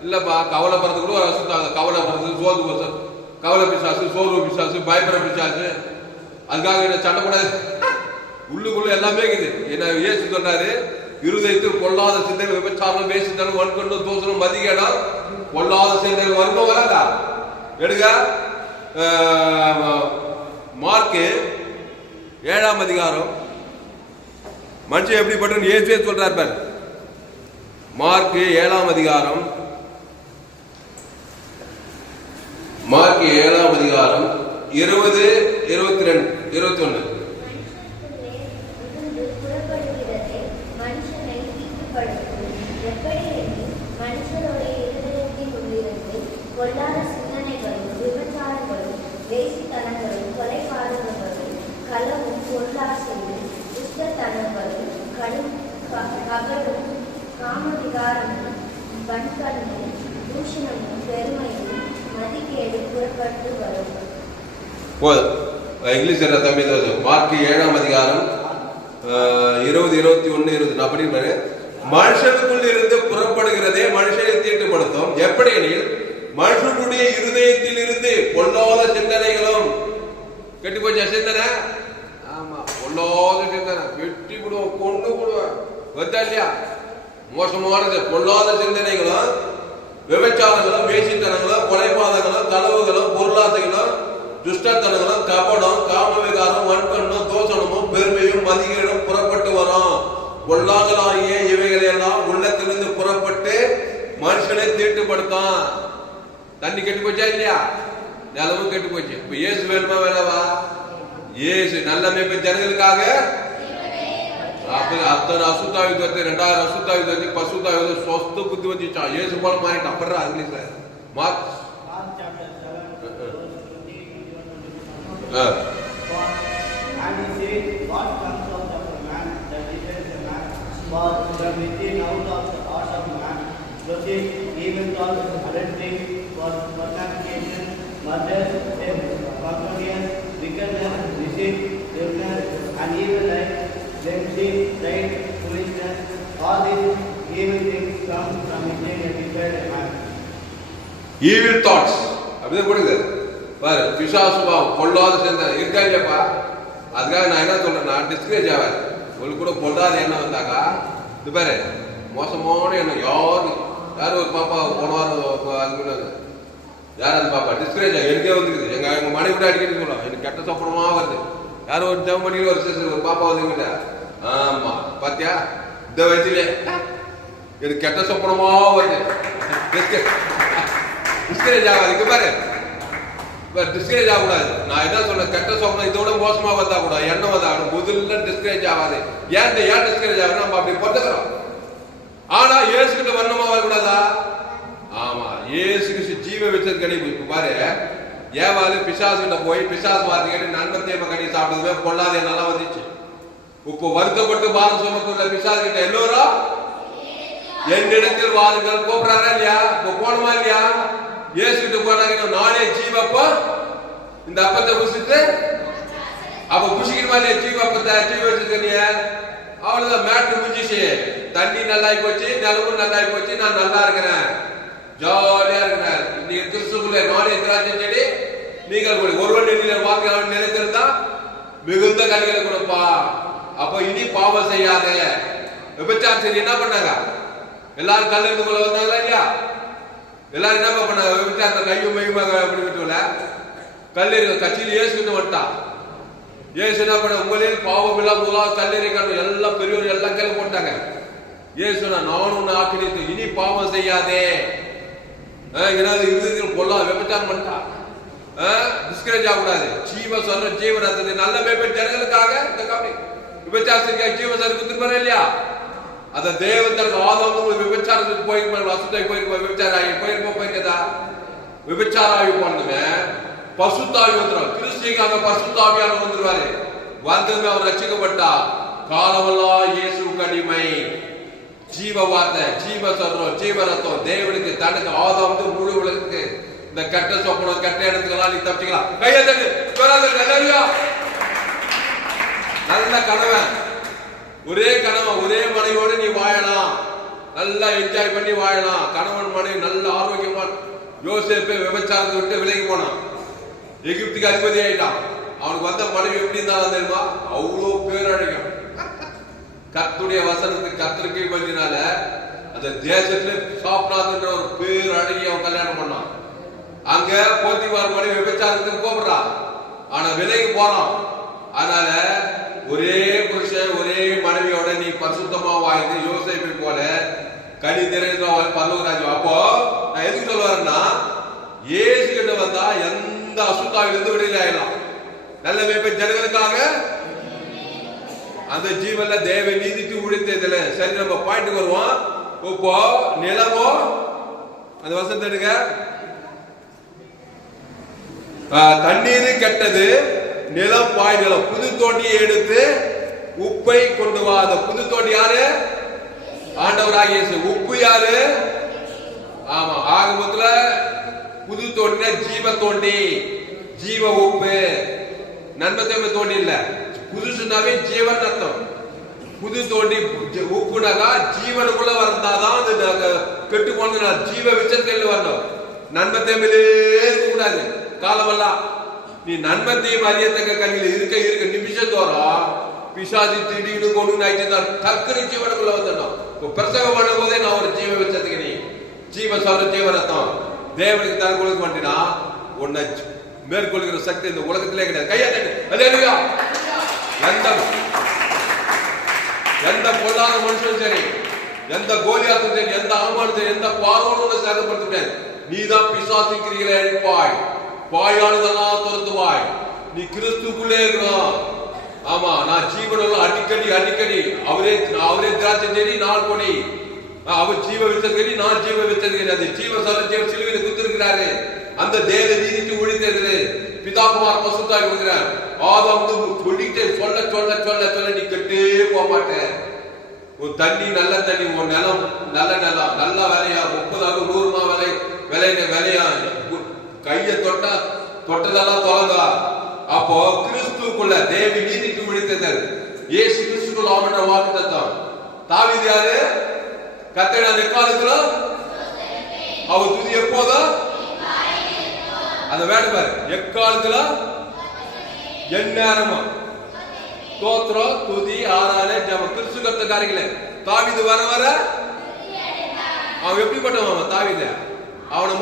இல்லப்பா. கவலைப்படுறது கூட அசுத்தாங்க. கவலைப்படுறது, சோறு கவலை பிசாசு, சோர்வு பிசாசு, பயப்பட பிசாசு. அதுக்காக என்ன சண்டை கூடாது. உள்ளுக்குள்ள எல்லாமே இருக்குது. என்ன இயேசு சொன்னாரு, இருதயத்தில் பொல்லாத சிந்தனை, விபச்சாரம், வேசித்தனம், வன்கொண்டு, தோசனம், மதிகேடம், பொல்லாத சிந்தனை வருமா வராதா? எடுங்க மார்க்கு 7ஆம் அதிகாரம். மனுஷன் எப்படிப்பட்ட இயேசுவே சொல்றார் பார். மார்க்கு 7ஆம் அதிகாரம். மார்க்கு 7ஆம் அதிகாரம் 20, 22, 21. பொல்லாத சிந்தனைகளும் விபச்சாரங்களும் வேசித்தனங்களும் கொலைபாதகங்களும் களவும் பொருளாசையும் துஷ்டத்தனங்களும் கபடும் காமவிகாரமும் வன்கண்ணும் தூஷணமும் பெருமையும் மதிக்கேடு புறப்பட்டு வரும். இங்கிலீஷ் தம்பி மார்க் 7ஆம் அதிகாரம் 20, 21, 20. நான் படிக்கிறேன். மனுஷனுக்குள் இருந்து புறப்படுகிறதே மனுஷனை தீட்டுப்படுத்தும். எப்படி எனில் மனுஷனுடைய இருதயத்தில் இருந்து பொல்லாத சிந்தனைகளும். கெட்டு போச்சா சிந்தனை? ஆமா, பொல்லாத சிந்தனை. வெட்டி விடுவோம், கொண்டு விடுவோம். வந்தா இல்லையா? மோசமானது. பொல்லாத சிந்தனைகளும், விபச்சாரங்களும், வேசித்தனங்களும், கொலைபாதங்களும், களவுகளும், பொருளாசைகளும், துஷ்டத்தனங்களும், கபடம், காமவிகாரம், வன்கண்ணும், தோசனமும், பெருமையும், மதிகேடும் புறப்பட்டு வரும். பொல்லாங்களாகிய இவைகளை எல்லாம் உள்ளத்திலிருந்து புறப்பட்டு மனுஷனை தீட்டுப்படுத்தும். தண்ணி கெட்டு போச்சா இல்லையா? நிலமும் கெட்டு போச்சு. இப்ப இயேசு வேணுமா வேணவா? இயேசு நல்ல மேய்ப்ப ஜனங்களுக்காக அத்தனை அசுத்தாவி தோத்து 2000 அசுத்தாவி தோத்தி பசுத்தாவி வந்து சொஸ்த புத்தி வந்துச்சான். இயேசு போல மாறிட்டான். அப்புறம் இங்கிலீஷ்ல mark And he said, what comes out of a man that defends a man, for from within out of the heart of man proceeds evil thoughts, adultery, fornication, murder, theft, drunkenness, wickedness, deceit, filthiness, and evil life, clemency, pride, foolishness. All these evil things come from within a defiled man. Evil thoughts. அப்படியே போடுங்க பாரு. பிசாசுபாவம், பொல்லாத சிந்தனை இருக்கா இல்லையாப்பா? அதுக்காக நான் என்ன சொல்றேன், நான் டிஸ்கரேஜ் ஆவேன். உங்களுக்கு கூட பொல்லாத எண்ணம் வந்தாக்கா இது பாரு, மோசமான எண்ணம். யாரும் ஒரு பாப்பா போன வாரம் யார் அந்த பாப்பா டிஸ்கரேஜ் ஆகும். எனக்கே வந்துருக்குது. எங்க மனைவி கூட அடிக்கடி சொல்லலாம், எனக்கு கெட்ட சொப்பனமா வருது. யாரும் ஒரு ஜெபம் பண்ணி ஒரு பாப்பா வந்துங்கிட்ட, ஆமா பாத்தியா இந்த வயசுல எனக்கு கெட்ட சொப்பனமா வருது. டிஸ்கரேஜ் ஆகாது பாரு. டிஸ்கரேஜ் ஆகக்கூடாது. நான் என்ன சொல்றேன், கெட்ட சொப்பனம் இதோட மோசமா வந்தா கூட எண்ணம் வந்தா கூட முதல்ல டிஸ்கரேஜ் ஆகாது. ஏன் டிஸ்கரேஜ் ஆகுது? நம்ம அப்படி பொறுத்துக்கிறோம். ஆனா இயேசு கிட்ட வரணுமா வரக்கூடாதா? ஆமா, இயேசு கிறிஸ்து ஜீவ வச்சது கணிப்பு. இப்ப பாரு, ஏவாளு பிசாசு கிட்ட போய் பிசாசு வார்த்தை கேட்டு நண்பர் தேம கனி சாப்பிட்டதுமே பொல்லாத நல்லா வந்துச்சு. இப்போ வருத்தப்பட்டு பாரம் சுமக்குள்ள பிசாசுகிட்ட எல்லோரும் என்னிடத்தில் வாருங்கள் கூப்பிடுறாரா இல்லையா? இப்போ போனோமா இல்லையா? இயேசு கிட்ட போனாங்க, நானே ஜீவப்பா, இந்த அப்பத்தை புசித்து அப்ப புசிக்கணுமா இல்லையா? ஜீவப்பத்தை ஜீவ வச்சுருக்க அவ்வளவுதான், மேட்ரு முடிஞ்சிச்சு. தண்ணி நல்லாயி போச்சு, நிலவும் நல்லாயி போச்சு, நான் நல்லா இருக்கிறேன், ஜாலியா இருக்கிறேன். நீங்க கிறிஸ்துக்குள்ளே நானே திராட்சை செடி, நீங்கள் ஒருவன் வாக்கு நினைத்திருந்தா மிகுந்த கனிகளை கொடுப்பா. அப்ப இனி பாவம் செய்யாத. விபச்சாரம் சரி என்ன பண்ணாங்க? எல்லாரும் கல் எடுத்து கொள்ள வந்தாங்களா இல்லையா? எல்லாரும் என்ன பண்ணாங்க? விபச்சாரத்தை கையும் மையுமாக அப்படின்ட்டு கல்லெறி கட்சியில் இயேசுன்னு வந்துட்டான். இயேசு என்ன பண்ண? உங்களில் பாவம் இல்லாம முதலாவது கல்லெறி காணும். எல்லாம் பெரியவர் எல்லாம் கையில போட்டாங்க. இயேசு நானும் ஒன்னு ஆக்கிட்டு இனி பாவம் செய்யாதே. இறுதியில் கொல்லாம் விபச்சாரம் பண்ணிட்டான். டிஸ்கரேஜ் ஆகக்கூடாது. ஜீவ சொல்ற ஜீவரத்தை நல்ல மேம்பட்டு ஜனங்களுக்காக இந்த கவனி விபச்சாரத்திற்காக ஜீவ சொல்ல திரும்ப இல்லையா? அந்த தேவத்தருக்கு ஆதவங்க விபச்சாரத்துக்கு போயிருப்பாங்க, அசுத்தாய் போயிருப்பா, விபச்சார ஆகி போயிருக்கதா? விபச்சார ஆய்வு பண்ணுங்க, பசுத்தாவி வந்துடும். கிறிஸ்துக்காக பசுத்தாவியான வந்துருவாரு. வந்ததுமே அவர் ரட்சிக்கப்பட்டா காலமெல்லாம் இயேசுக்கு அடிமை. ஜீவ வார்த்தை, ஜீவ சொல்றோம், ஜீவ ரத்தம் தேவனுக்கு தனக்கு ஆதாம் முழு உலகத்துக்கு இந்த கெட்ட சொப்பனம் கெட்ட இடத்துக்கெல்லாம் நீ தப்பிக்கலாம். கையை தட்டு. நல்ல கணவன், ஒரே கணவன் ஒரே மனைவியோடு நீ வாழலாம், நல்லா என்ஜாய் பண்ணி வாழலாம். கணவன் மனைவி நல்ல ஆரோக்கியமா. யோசேப்பே விபச்சாரத்தை விட்டு விலகி போனான், எகிப்துக்கு அதிபதி ஆயிட்டான். அவனுக்கு வந்த மனைவி எப்படி இருந்தாலும் தெரியுமா? அவ்வளோ பேரழகம். கர்த்தருடைய வசனத்துக்கு கர்த்தருக்கு கொஞ்சனால அந்த தேசத்துல சாப்பிடாதுன்ற ஒரு பேரழகி அவன் கல்யாணம் பண்ணான். அங்க போத்திபார் மனைவி விபச்சாரத்துக்கு கூப்பிடுறான், ஆனா விலைக்கு போறான். அதனால ஒரே புருஷன் ஒரே மனைவியோட நீ பரிசுத்தமா வாழ்ந்து யோசேப்பை போல கனி நிறைந்த பரலோகராஜ்யம். அப்போ நான் எதுக்கு சொல்ல வரேன்னா, இயேசு கிட்ட வந்தா எந்த அசுத்தாவிலிருந்து விடுதலை ஆயிடலாம். நல்ல மேய்ப்பன் ஜனங்களுக்காக அந்த ஜீவன்ல தேவ நீதிக்கு உழைத்ததுல. சரி, நம்ம பாயிண்ட் வருவோம். இப்போ நிலமோ அந்த வசனத்தை எடுங்க. தண்ணீர் கெட்டது, நிலம் பாய் நிலம். புது தோண்டியை எடுத்து உப்பை கொண்டு வா. அந்த புது தோண்டி யாரு? ஆண்டவராகிய இயேசு. உப்பு யாரு? ஆமா, ஆகமத்துல புது தோண்டினா ஜீவ தோண்டி, ஜீவ உப்பு. நன்மை தோண்டி இல்ல, புதுசுனாவே ஜீவன் அர்த்தம். புது தோண்டி உப்புனாக்கா ஜீவனுக்குள்ள வந்தாதான் அது கெட்டு போன ஜீவ விச்சத்தில் வரணும். நன்மை தேவையிலே இருக்கக்கூடாது காலமெல்லாம். நீ நன்மத்தையும் அறியத்தக்க கல்வியில இருக்க இருக்க நிமிஷத்தோறும் பிசாசி திடீர்னு கொண்டு ஆயிட்டு டக்குனு ஜீவனுக்குள்ள வந்துடணும். இப்போ பிரசவம் பண்ணும் போதே நான் ஒரு ஜீவ வச்சதுக்கு நீ ஜீவ சொல்ற ஜீவரத்தம் தேவனுக்கு தான் கொடுக்க மாட்டேனா உன்னை மேற்கொள்கிற சக்தி இந்த உலகத்திலே கிடையாது. கையா தட்டு. எந்த பொல்லாத மனுஷனும் சரி, எந்த கோலியாத்தும் சரி, எந்த அவமானம் சரி, எந்த பார்வோனும் சேதப்படுத்த நீதான் பிசாசு கிரிகளை அழிப்பாய், பாயானதெல்லாம் துரத்துவாய். நீ கிறிஸ்துக்குள்ளே இருக்கணும். ஆமா, நான் ஜீவனுள்ள அடிக்கடி அடிக்கடி அவரே திராட்சை செடி நான் கொடி, அவர் ஜீவ வித்தது நான் ஜீவ வித்தது கிடையாது. ஜீவ சொல்ல ஜீவ சிலுவையில் குத்திருக்கிறாரு. அந்த தேவ நீதிக்கு ஒழித்தது பிதாகுமார் பசுத்தாய் கொடுக்கிறார். ஆதாம் சொல்லிட்டு சொல்ல சொல்ல சொல்ல சொல்ல நீ கெட்டே போக மாட்டேன். உன் தண்ணி நல்ல தண்ணி, உன் நிலம் நல்ல நிலம், நல்ல விலையா 30 100 விலையா கைய தொட்டதெல்லாம் தொலைதா. அப்போ கிறிஸ்துக்குள்ள தேவி நீதிக்கு விழித்ததல் இயேசு கிறிஸ்துக்குள்ள ஆமன்ற வாக்கு தத்தம். தாவீது யாரு? கர்த்தர் நெக்காலத்துல அவர் துதி எப்போதும் அந்த வேடு பாரு, எக்காலத்துல எந்நேரமும் ஸ்தோத்திரம் துதி ஆராதனை ஜெபம். கிறிஸ்து கர்த்தர் காரியங்களே. தாவீது வர வர அவன் எப்படிப்பட்டவன்? தாவீது அவனை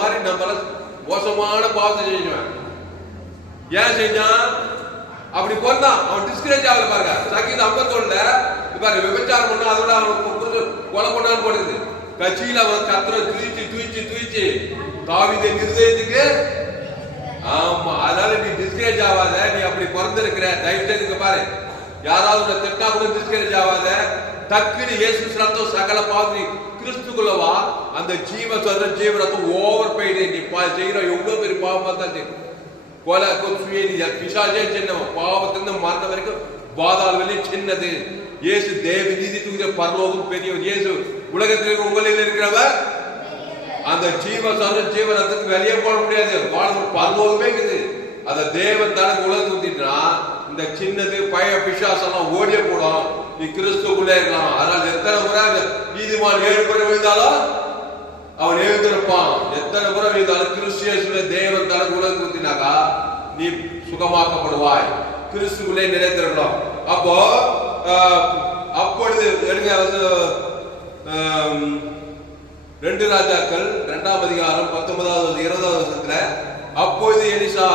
மாதிரி நம்மள மோசமான பாவத்தை செஞ்சுவேன். ஏன் செஞ்சான்? அப்படி கொண்டான். அவன் டிஸ்கரேஜ் ஆகல பாருங்க. சங்கீதம் 51 பாரு, விபச்சாரம் பண்ணா அதோட அவன் கொலை பண்ணான்னு போடுது. கட்சியில் அவன் கத்திர தூய்ச்சி தாவீது இருதயத்துக்கு. ஆமா, அதனால நீ டிஸ்கரேஜ் ஆகாத. நீ அப்படி பிறந்திருக்கிற தயவு செய்து பாரு, யாராவது திட்டா கூட டிஸ்கரேஜ் ஆகாத. டக்குனு இயேசு ரத்தம் சகல பாவத்தை கிறிஸ்துக்குள்ளவா. அந்த ஜீவ சொல்ற ஜீவ ரத்தம் ஓவர் போயிடு. நீ செய்யற எவ்வளவு பெரிய பாவமா தான் செய்யும். கொலை கொலை பிசாசே சின்ன பாவத்திலிருந்து மரணம் வரைக்கும் பாதாள வெளி சின்னது. இயேசு தேவ நீதி தூக்கிற பரலோகம் பெரியவர். இயேசு உலகத்தில் உங்களில் இருக்கிறவர் அந்த ஜீவனத்துக்கு வெளியே போட முடியாது. பரலோகமே இருக்குது. அந்த தேவன் தனக்கு உலகத்தை ஊத்திட்டா இந்த சின்னது பய பிசாசெல்லாம் ஓடிய போடும். நீ கிறிஸ்துக்குள்ளே இருக்கலாம். அதனால எத்தனை முறை நீதிமான் 7 முறை விழுந்தாலும் அவன் எழுந்திருப்பான். எத்தனை முறை விழுந்தாலும் கிறிஸ்துவ தேவன் தனக்கு உலகத்தை ஊத்தினாக்கா நீ சுகமாக்கப்படுவாய். கிறிஸ்துக்குள்ளே நிலைத்திருக்கலாம். அப்போ அப்பொழுது எடுங்க 2 ராஜாக்கள் 2ஆம் அதிகாரம் 19வது 20வது வசனத்துல அப்பொழுது எலிசா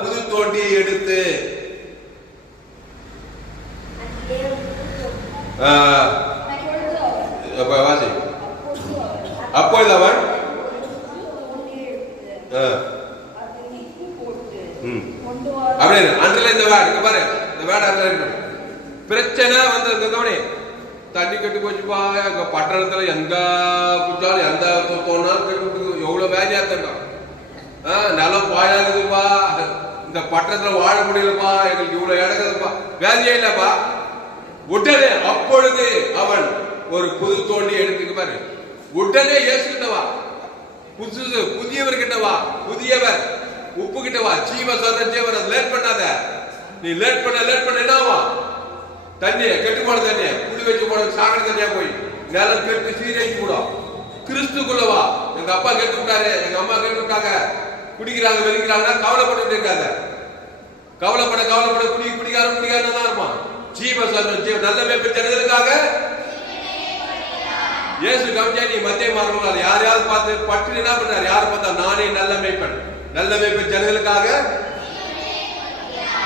புது தோண்டியை எடுத்து வாசி. அப்பொழுது அவன் அப்படின்னு அன்றில் இந்த வேர்டு இங்க பாரு, இந்த வேர்டு அன்றில் பிரச்சனை வந்து கவனி. தண்ணி கட்டி போச்சுப்பா எங்க பட்டணத்துல எங்க குச்சாலும் எந்த போனாலும் கட்டி எவ்வளவு வேலையா இருந்தோம். நிலம் பாழாகுதுப்பா, இந்த பட்டணத்துல வாழ முடியலப்பா, எங்களுக்கு இவ்வளவு இடங்குதுப்பா, வேலையே இல்லப்பா. உடனே அப்பொழுது அவன் ஒரு புது தோண்டி எடுத்துக்க பாரு. உடனே இயேசு கிட்டவா, புதியவர் கிட்டவா, புதியவர் உப்பு கிட்டவா, ஜீவ சொல்ற ஜீவர். லேட் பண்ணாத. நீ லேட் பண்ண என்னவா தண்ணிய கெட்டு போன தண்ணிய குடி வச்சு போன சாகர தண்ணியா போய் நிலம் கெட்டு சீரழிச்சு கூடும். கிறிஸ்துக்குள்ளவா. எங்க அப்பா கெட்டு விட்டாரு, எங்க அம்மா கெட்டு விட்டாங்க, குடிக்கிறாங்க வெளிக்கிறாங்கன்னா கவலைப்பட்டு இருக்காத. கவலைப்பட குடிக்காரன் தான் இருப்பான். ஜீவ சொல்ற ஜீவ நல்ல மேய்ப்பு தெரிஞ்சதுக்காக இயேசு கவிஞா நீ மத்திய மாறுவாங்க. யாரையாவது பார்த்து பட்டு என்ன பண்றாரு? யாரை பார்த்தா நானே நல்ல மேய்ப்பன், நல்ல மேய்ப்பன் ஜனங்களுக்காக.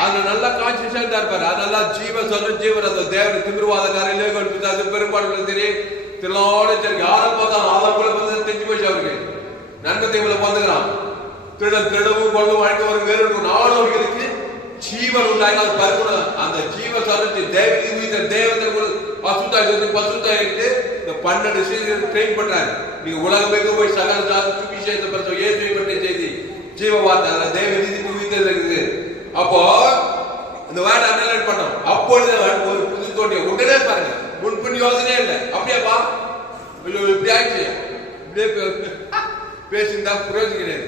அது நல்லா கான்சியஸா இருப்பாரு. அதெல்லாம் ஜீவ சொல்ற ஜீவர். அந்த தேவன் திமிர்வாதக்காரையிலே அது பெரும்பாடு தெரியும். தில்லாட யாரை பார்த்தா ஆதாரங்களை பார்த்து தெரிஞ்சு போச்சு. அவருக்கு நன்மை தீவிர பார்த்துக்கிறான். திருடவும் கொள்ளும் வாழ்க்கை வரும் வேறு நானும் அவர்களுக்கு ஜீவன் உண்டாக அது பருக்கணும். அந்த ஜீவ சொல்ற தேவத்தை பசுத்தாயிட்டு இந்த 12 சீசன் ட்ரெயின் பண்றாரு. நீங்க உலகம் எங்க போய் சகல சுவிசேஷத்தை பற்றி ஏற்றி செய்தி ஜீவ வார்த்தை அந்த தேவ நீதி உயிர்த்தல் இருக்குது. அப்போ இந்த வேர்ட் அனலைஸ் பண்ணோம். அப்பொழுது ஒரு புது தோண்டிய உடனே பாருங்க, முன்பின் யோசனையே இல்லை. அப்படியாப்பா இப்படி ஆயிடுச்சு, இப்படியே பேசியிருந்தா பிரயோஜனம் கிடையாது.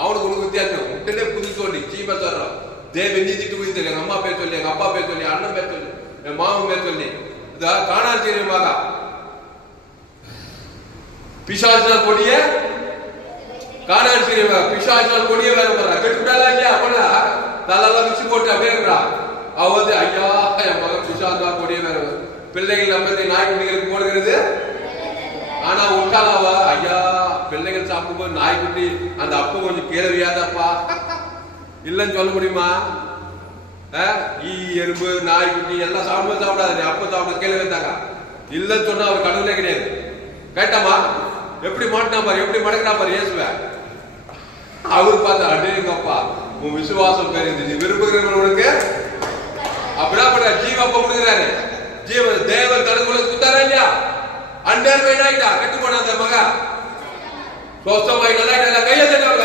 அவனுக்கு உனக்கு வித்தியாசம். உடனே புது தோண்டி ஜீவ சொல்றான். தேவ நீதிட்டு உயிர்த்தல். எங்க அம்மா பேர் சொல்லி, எங்க அப்பா பேர் சொல்லி, அண்ணன் பேர் சொல்லி, என் மாமன் பேர் சொல்லி காணாச்சரியமாக பிசாசினால் கொடிய காணாச்சரியமாக பிசாசினால் கொடிய வேற போறா கெட்டுட்டாளா இல்லையா? அப்பனா தலெல்லாம் மிச்சு போட்டு அப்படியே இருக்கிறா. அவ வந்து ஐயா என் மகன் பிசாசா கொடிய வேற. பிள்ளைகள் நம்ம நாய்க்குட்டிகளுக்கு போடுகிறது. ஆனா விட்டாலாவ ஐயா பிள்ளைகள் சாப்பிடும்போது நாய்க்குட்டி அந்த அப்ப கொஞ்சம் கேள்வியாதப்பா இல்லன்னு சொல்ல முடியுமா? எறும்பு நாய்க்குட்டி எல்லாம் சாப்பிடாது. அப்ப சாப்பிட கேள்வி வைத்தாங்க இல்லன்னு சொன்னா அவர் கடவுளே கிடையாது. கேட்டாமா எப்படி மாட்டினா பாரு, எப்படி மடக்கினா பாரு இயேசுவ. அவரு பார்த்தா அடேங்கப்பா உன் விசுவாசம் பெரியது, நீ விரும்புகிறவர்களுக்கு அப்படின்னா பண்ற ஜீவ அப்ப கொடுக்குறாரு. ஜீவன் தேவன் தனக்குள்ள குத்தாரா இல்லையா? அண்டர் மைண்ட் ஆயிட்டா, கெட்டு போன அந்த மக சொஸ்தமாய் நல்லா கையை தட்டாங்க.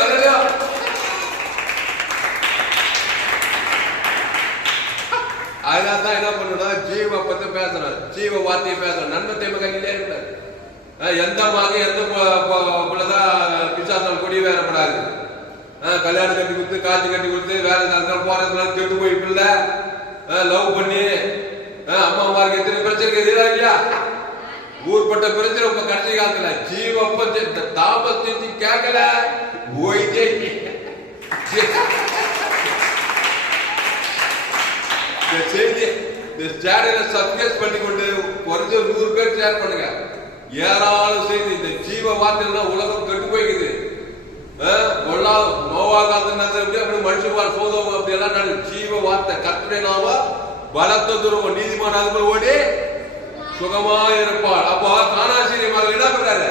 அதனால்தான் என்ன பண்ணணும், ஜீவ பத்தி பேசணும், ஜீவ வார்த்தையை பேசணும். நன்மை தேவை கையிலே இருக்காது. எந்த மக எந்த பிசாசால் கொடி வேறப்படாது. கல்யாணம் கட்டி கொடுத்து காட்சி கட்டி கொடுத்து வேற போறதுனால கெட்டு போய் பிள்ளை லவ் பண்ணி அம்மா அம்மாருக்கு எத்தனை பிரச்சனை இருக்குது இல்லையா? ஊர்பட்ட பிரச்சனை இப்ப கடைசி காலத்துல ஜீவ தாபத்தை கேட்கல போயிட்டே செய்தி சப்ஸ்கிரைப் பண்ணி கொண்டு குறைஞ்ச 100 பேர் ஷேர் பண்ணுங்க. ஏராளம் செய்தி. இந்த ஜீவ வார்த்தை உலகம் கெட்டு போய்க்குது. நோவா காலத்துல அப்படி மனுஷன் சோதம் அப்படி எல்லாம் ஜீவ வார்த்தை கர்த்தருடைய நாம பலத்த துருவம் நீதிமான அதுக்குள்ள ஓடி சுகமா இருப்பாள். அப்போ காணாசிரியமாக என்ன பண்றாரு?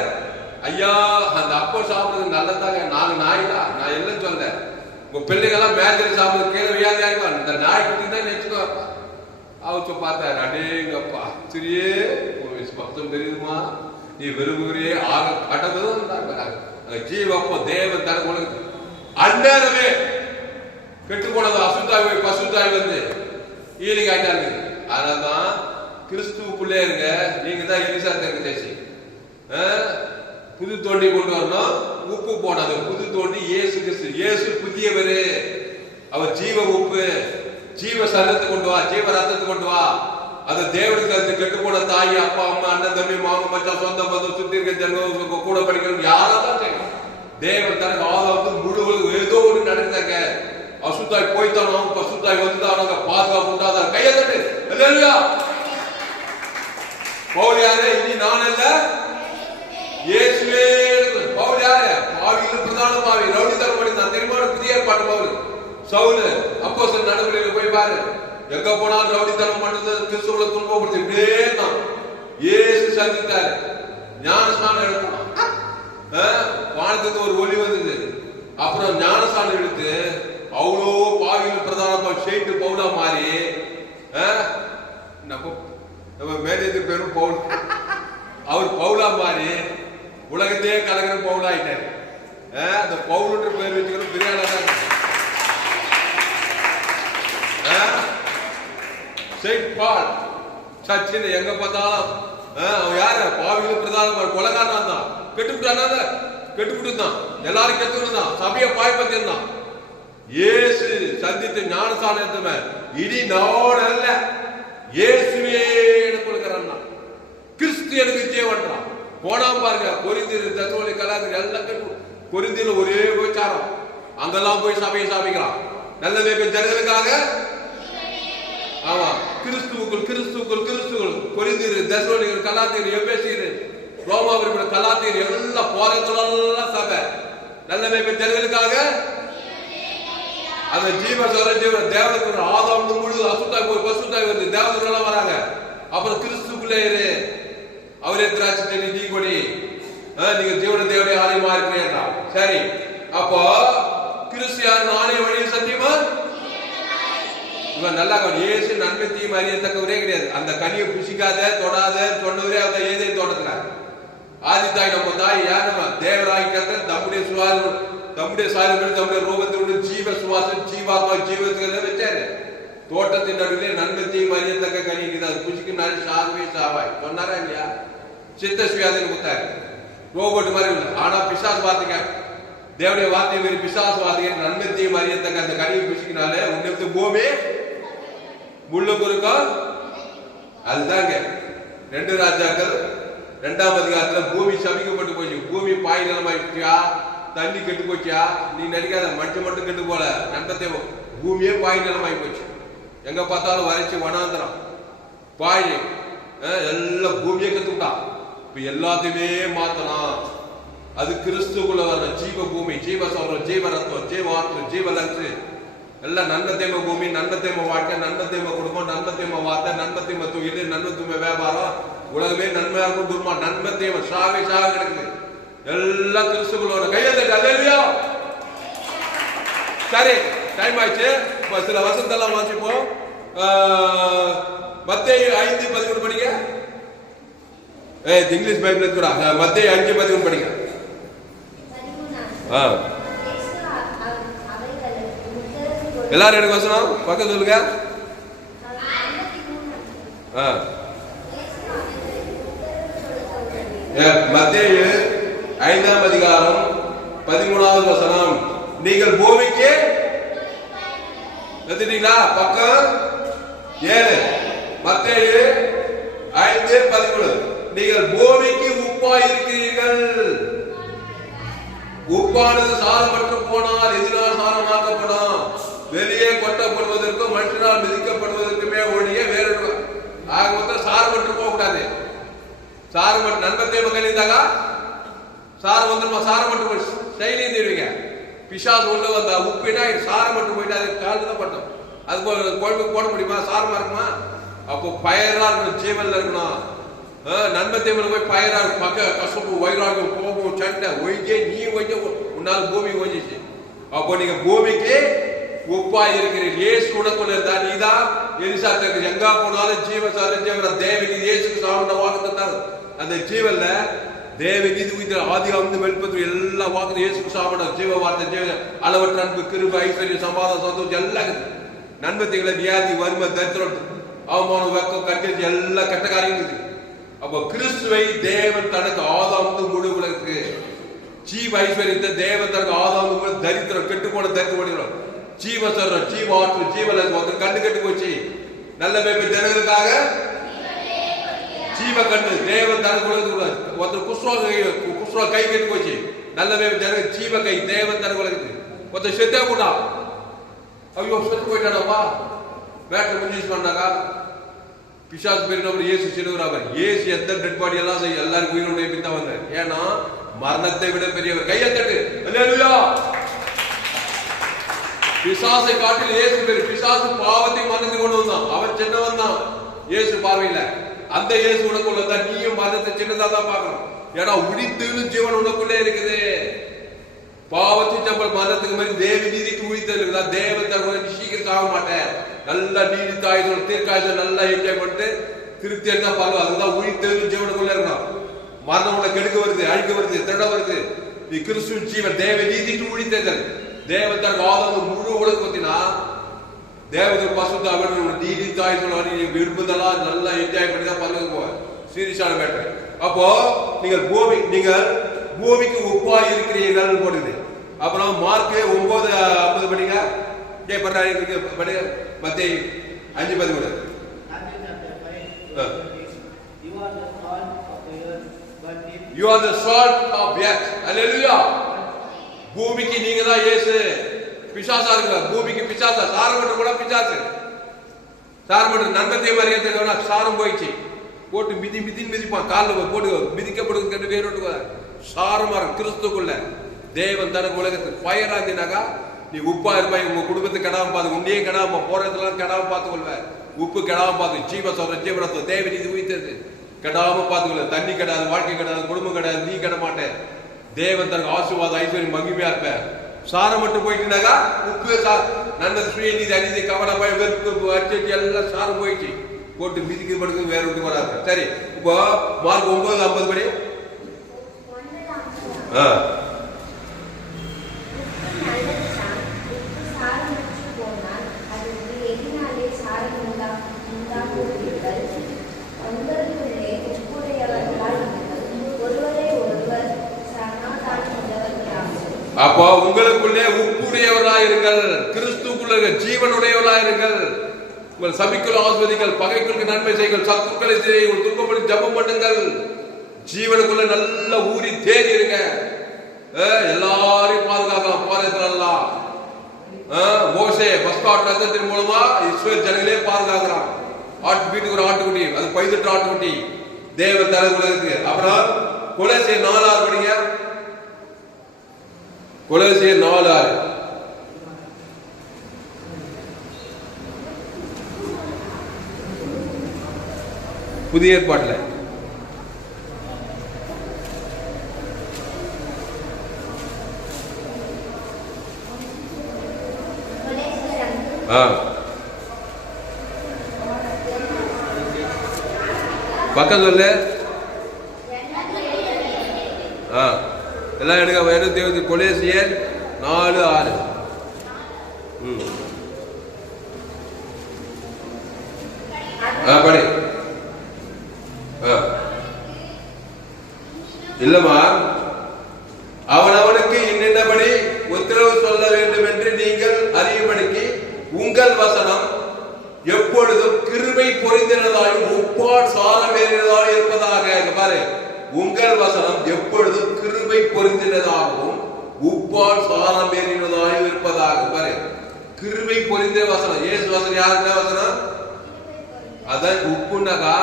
ஐயா அந்த அப்போ சாப்பிடுறது நல்லதாங்க, நாங்க நாய்டா நான் இல்லைன்னு சொல்றேன். உங்க பிள்ளைகள்லாம் மேஜர் சாப்பிடுறது கீழே வியாதியா இருக்கும். இந்த நாய் குட்டி தான் நினைச்சுக்கோ. அவச்சு பார்த்தாரு அடேங்கப்பா சரியே பக்தம் தெரியுதுமா, நீ விரும்புகிறியே ஆக கடவுள் ஜீவப்போ தேவன் தனக்கு அந்நேரமே கெட்டு போனது அசுத்தாய் பசுத்தாய் வந்து ஈலிங் ஆயிட்டாங்க. அதனால்தான் கிறிஸ்துவுக்குள்ளே இருங்க. நீங்க தான் எலிசா தீர்க்கதரிசி. புது தோண்டி கொண்டு வரணும், உப்பு போடாது. புது தோண்டி இயேசு கிறிஸ்து. இயேசு புதியவரு, அவர் ஜீவ உப்பு. ஜீவ சரத்தை கொண்டு வா, ஜீவ ரத்தத்தை கொண்டு வா. அது தேவனுக்கு கெட்டு போன தாய், அப்பா, அம்மா, அண்ணன், தம்பி, மாமா, மச்சான், சொந்த பந்தம், சுத்தி இருக்க ஜனம், கூட படிக்கிறவங்க யாராதான் செய்யணும். தேவன் தனக்கு ஆதாவது முழுவதும் ஏதோ ஒன்று நடந்தாங்க. அசுத்தாய் போய்த்தானோ, பசுத்தாய் வந்துட்டானோ, பாதுகாப்பு உண்டாதான். கையத்தட்டு. பவுல் யாரு? இனி நான் அல்ல, இயேசுவே. பவுல் யாரு? பாவியில் பிரதான பாவி, ரவுடித்தனம் பண்ணிதான். தெரியுமா? புதிய ஏற்பாட்டு பவுல். சவுல் அப்போஸ்தலர் நடைமுறையில் போய் பாரு. எங்க போனாலும் ரவுடித்தனம் பண்ணது, கிறிஸ்துவ துன்பப்படுத்தி இப்படியே தான். இயேசு சந்தித்தாரு, ஞானஸ்நானம் எடுத்தான். வானத்துக்கு ஒரு ஒளி வந்தது. அப்புறம் ஞானஸ்நானம் எடுத்து அவ்வளோ பாவியில் பிரதான ஷேட்டு பவுலா மாறி, நம்ம மேனேஜர் பேரும் பவுல், அவர் பவுலா மாறி உலகத்தையே கலக்கிற பவுல் ஆயிட்டாரு. அந்த பவுலுன்ற பேர் வச்சுக்கணும் பிரியாணி சச்சின். எங்க பார்த்தாலும் அவன் யாரு? பாவிகளும் பிரதான கொலைகாரன் தான். கெட்டுவிட்டான கெட்டுவிட்டு தான், எல்லாரும் கெட்டுக்கிட்டு தான், சபையை பாய்பத்திருந்தான். இயேசு சந்தித்து ஞானஸ்நானம் இனி நான் அல்ல, இயேசுவே எனக்கு கொடுக்கிறான். கிறிஸ்து எனக்கு ஜீவன்றான். போனா பாருங்க, கொரிந்தியர், தெசலோனிக்கே, கலாத்தியர் எல்லாம் கெட்டு. கொரிந்தியர்ல ஒரே விசாரம், அங்கெல்லாம் போய் சபையை சாபிக்கிறான். நல்ல ஜனங்களுக்காக. ஆமா, கிறிஸ்துவுக்குள் கிறிஸ்துவுக்குள் கிறிஸ்துவுக்குள். கொரிந்தியர், தெசலோனிக்கே, கலாத்தியர், எபேசியர், ரோமாபுரி, கலாத்தியர் எல்லாம் போறதெல்லாம் சபை. நல்ல ஜனங்களுக்காக. அந்த ஜீவ சொல்ற ஜீவ தேவனுக்கு ஆதாம் முழு அசுத்தாய் போய் பசுத்தாய் வந்து தேவதூரெல்லாம் வராங்க. அப்புறம் கிறிஸ்துக்குள்ளே இரு, அவரே திராட்சை செடி நீ கொடி, நீங்க ஜீவன தேவனுடைய ஆலயமா இருக்கிறீங்களா? சரி, அப்போ கிறிஸ்து யார்? நானே வழி சத்தியமா. இவன் நல்லா இயேசு நன்மை தீமை அறியத்தக்கவரே கிடையாது. அந்த கனியை புசிக்காத தொடாத சொன்னவரே அந்த ஏதேன் தோட்டத்துல. ஆதி தாய் நம்ம தாய் யார்? நம்ம தேவராய் கர்த்தர் தம்முடைய சுவாசம், தம்முடைய சாயல், தம்முடைய ரூபத்தினுடைய ஜீவ சுவாசம், ஜீவாத்மா ஜீவத்துக்கு வச்சாரு. தோட்டத்தின் நடுவிலே நன்மை தீமை அறியத்தக்க கனிக்குது, அது புசிக்கு நாள் சாகவே சாவாய் சொன்னாரா இல்லையா? சித்த சுயாதீனம் கொடுத்தாரு. ரோபோட் மாதிரி இல்லை. ஆனா பிசாசு வார்த்தைங்க, தேவனுடைய வார்த்தை மாரி பிசாசு வார்த்தைங்க நன்மை தீமை அறியத்தக்க அந்த கனியை புசிக்கினாலே உன்னத்து பூமி முள்ளு குறுக்கம். அதுதாங்க 2 ராஜாக்கள் 2ஆம் அதிகாரத்துல பூமி சபிக்கப்பட்டு போச்சு. பூமி பாய் நிலமாயிடுச்சியா, தண்ணி கெட்டு போச்சியா? நீ நடிக்காத, மனுஷன் மட்டும் கெட்டு போல, நண்டத்தை பூமியே பாய் நிலமாயி போச்சு. எங்க பார்த்தாலும் வரைச்சு வனாந்தரம் பாய், எல்லாம் பூமியை கத்துக்கிட்டான். இப்ப எல்லாத்தையுமே மாத்தலாம். அது கிறிஸ்துக்குள்ள வர ஜீவ பூமி, ஜீவ சொல்றோம், ஜீவ ரத்தம், ஜீவ ஆற்று, ஜீவ லங்கு, எல்லாம் நன்மத்தேம பூமி, நன்மத்தேம வாழ்க்கை, நன்மத்தேம குடும்பம், நன்மத்தேம வார்த்தை, நன்மத்தேம தொழில், நன்மத்தேம வியாபாரம், உலகமே நன்மையா கொடுத்துருமா. நன்மத்தேம சாவே சாக கிடக்குது. எல்லாம் கிறிஸ்துக்குள்ள கையெழுத்து. அல்லேலூயா. சரி, டைம் ஆயிடுச்சு. சில வசனத்தெல்லாம் வாசிப்போம். மத்தேயு 5:11 படிங்க. இங்கிலீஷ் பைபிள் கூட மத்தேயு 5:11 படிங்க. எல்லாரும் எனக்கு வசனம் பக்கம் சொல்லுங்க. மத்தேயு 5ஆம் அதிகாரம் 13வது வசனம். நீங்கள் பூமிக்கு எடுத்துட்டீங்களா? பக்கம் 7. மத்தேயு 5:13. நீங்கள் பூமிக்கு உப்பாய் இருக்கிறீர்கள். உப்பானது சாரமற்று போனால் எதிரால் சாரமாக்கப்படும். வெளியே கொட்டப்படுவதற்கும் மனுஷனால் மிதிக்கப்படுவதற்குமே ஒழிய வேறு ஆக மொத்தம் சாரமற்று போக கூடாது. சாரமற்ற நண்பத்தை கழிந்தாங்க சாரம் வந்துருமா? சாரமற்று செயலி தருவீங்க. பிசாசு உள்ள வந்தா உப்பினா சாரமற்று போயிட்டு அது காலில் தான் பட்டும். அது குழம்புக்கு போட முடியுமா? சாரமா இருக்குமா? அப்போ பயரா இருக்கணும், ஜீவன்ல இருக்கணும். நண்பத்தையில போய் பயரா பக்க கசப்பு, வைராகம், கோபம், சண்டை ஒய்ஞ்சே நீ ஒய்ஞ்ச உன்னால பூமி ஒஞ்சிச்சு. அப்போ நீங்க பூமிக்கு உப்பா இருக்கிறீர்கள். இயேசு உனக்குள்ள இருந்தா நீதான் எலிசா தக்கு எங்கா போனாலும் ஜீவ சார தேவகி இயேசுக்கு சாப்பிட்ட வாக்கு தந்தாரு. அந்த ஜீவன்ல தேவகீது உயிர் ஆதி வந்து வெளிப்பத்து எல்லா வாக்கு இயேசுக்கு சாப்பிட ஜீவ வார்த்தை, ஜீவ அளவற்ற அன்பு, கிருபை, ஐஸ்வர்யம், சமாதானம், சந்தோஷம் எல்லாம் நன்மை தீங்களை, வியாதி, வறுமை, தரித்திரம், அவமானம், வெக்கம், கண்டிச்சு எல்லாம் கெட்ட காரியம் இருக்குது. அப்போ கிறிஸ்துவை தேவன் தனக்கு ஆதாம் முழு உலகத்துக்கு ஜீவ ஐஸ்வர்யத்தை தேவன் தனக்கு ஆதாம் தரித்திரம் கெட்டு போன தரித்திரம் ஜீவசரம், ஜீவ ஆற்று, ஜீவன ஒருத்தர் கண்ணு கெட்டு போச்சு, நல்ல மேய்ப்பன் ஜனங்களுக்காக ஜீவ கண்ணு தேவன் தனக்கு உலகத்துக்கு. ஒருத்தர் குஸ்வா கை கெட்டு போச்சு, நல்ல மேய்ப்பன் ஜன ஜீவ கை தேவன் தனக்கு உலகத்துக்கு. ஒருத்தர் செத்தே போட்டான், ஐயோ செத்து போயிட்டானப்பா, வேட்டை முடிஞ்சு பண்ணாக்கா பிசாசு பேர் நம்ம இயேசு சிறுவராவர். இயேசு எந்த டெட் பாடி எல்லாம் செய்ய எல்லாருக்கும் உயிரோட பின் தான் வந்தார். ஏன்னா மரணத்தை விட பெரியவர். கையை தட்டு, அல்லேலூயா. பிசாசை காட்டில் இயேசு பேர். பிசாசு பாவத்தை மரணத்தை கொண்டு வந்தான், அவன் சின்னவன் தான் இயேசு பார்வையில. அந்த இயேசு உனக்குள்ள தான் நீயும் மரணத்தை சின்னதா தான் பார்க்கணும். ஏன்னா உடித்துன்னு ஜீவன் உனக்குள்ளே இருக்குது. பாவத்தை சம்பளம் மரணத்துக்கு மாதிரி தேவ நீதிக்கு உயிர்த்தல் இருக்குதா? தேவன் சீக்கிரம் ஆக மாட்டேன், நல்லா நீடித்த ஆயுதம் தீர்க்காயுதம் நல்லா என்ஜாய் பண்ணிட்டு திருப்தி இருந்தா பாருங்க. அதுதான் உயிர்த்தல் ஜீவனுக்குள்ள இருக்கான். மரணம் உள்ள கெடுக்க வருது, அழிக்க வருது, திருட வருது. நீ கிறிஸ்துவின் ஜீவன் தேவ நீதிக்கு உயிர்த்தல். தேவத்தன் ஆதம் முழு உலகத்தினா தேவதன் பசுத்த அவர் நீடித்த ஆயுதம் நீ விரும்புதெல்லாம் நல்லா என்ஜாய் பண்ணி தான் பல்லு போவ. சீரியஸான மேட்டர். அப்போ நீங்கள் பூமிக்கு உப்பா இருக்கிறீர்கள் போடுது. அப்புறம் மார்க் 9:50 படிங்க. மத்தேயு 5:13. You are the salt of the earth. Hallelujah. பூமிக்கு நீங்க தான் இயேசு. பிசாசா இருக்கு, பூமிக்கு பிசாசா. சாரம் மட்டும் கூட பிசாசு. சாரம் மட்டும் நன்மத்தை வரையறதுக்கு சாரம் போயிடுச்சு. போட்டு மிதிப்பான், காலில் போட்டு மிதிக்கப்படுது. வேறு சாரமா இருக்கு கிறிஸ்துக்குள்ள. தேவன் தனக்கு உலகத்துக்கு ஃபயரா இருந்தினாக்கா நீ உப்பா இருப்பாய். உங்க குடும்பத்தை கெடாம பார்த்து, உன்னையே கெடாம, போறதுலாம் கெடாம பார்த்துக்கொள்வ. உப்பு கெடாம பார்த்து, ஜீவ சொல்ற ஜீவனத்துவம் தேவ நீதி உயிர்த்தது கெடாம பார்த்துக்கொள்ள. தண்ணி கெடாது, வாழ்க்கை கெடாது, குடும்பம் கெடாது, நீ கெட மாட்டேன். தேவன் தனக்கு ஆசீர்வாதம் ஐஸ்வர்யம் மகிமையா இருப்ப. சாரம் மட்டும் போயிட்டுனாக்கா உப்பு நல்லது சுயநீதி அநீதி கவனம் வெறுப்பு அச்சடி எல்லாம் சாரம் போயிடுச்சு. போட்டு மிதிக்கு படுக்கு வேற விட்டு வராது. சரி, இப்போ மார்க் 9:50 படி. அப்போ உங்களுக்குள்ளே உப்புடையவர்களாக இருங்கள், கிறிஸ்துக்குள்ள ஜீவனுடையவர்களாக இருங்கள். உங்கள் சபிக்குள் ஆஸ்வதிகள், பகைக்குள்ளுக்கு நன்மை செய்யுங்கள், சத்துக்களை செய்யுங்கள், துன்பப்படி ஜபம் பண்ணுங்கள். ஜீவனுக்குள்ள நல்ல ஊறி தேடி இருங்க. எல்லாரையும் பாதுகாக்கலாம். போறதுலாம் மோசே பஸ்காட் ரத்தத்தின் மூலமா இஸ்ரவேல் ஜனங்களே பாதுகாக்கிறான். வீட்டுக்கு ஒரு ஆட்டுக்குட்டி, அது 18 ஆட்டுக்குட்டி தேவன் தனது உலகத்துக்கு. அப்புறம் கொலோசியர் 4:6 படிங்க. கொலோசியர் 4:6. புதிய ஏற்பாட்டில் பக்கம் சொல்லு. எல்லாம் எடுக்க வேறு தேவதி. கொலோசியர் 4:6. படி. இல்லமா, அவனவனுக்கு இன்னபடி உத்தரவு சொல்ல வேண்டும் என்று நீங்கள் அறியும்படிக்கு உங்கள் வசனம் எப்பொழுதும் கிருபை பொறிந்தினதாயும் உப்பால் சாரமேறினதாயும் இருப்பதாக. பாரு, உங்கள் வசனம் எப்பொழுதும் கிருபை பொறிந்தினதாகவும் உப்பால் சாரமேறினதாயும் இருப்பதாக. பாரு, கிருபை பொறிந்த வசனம். இயேசு வசனம் யாருன்னா வசனம்? அதான் உப்புனாக்கா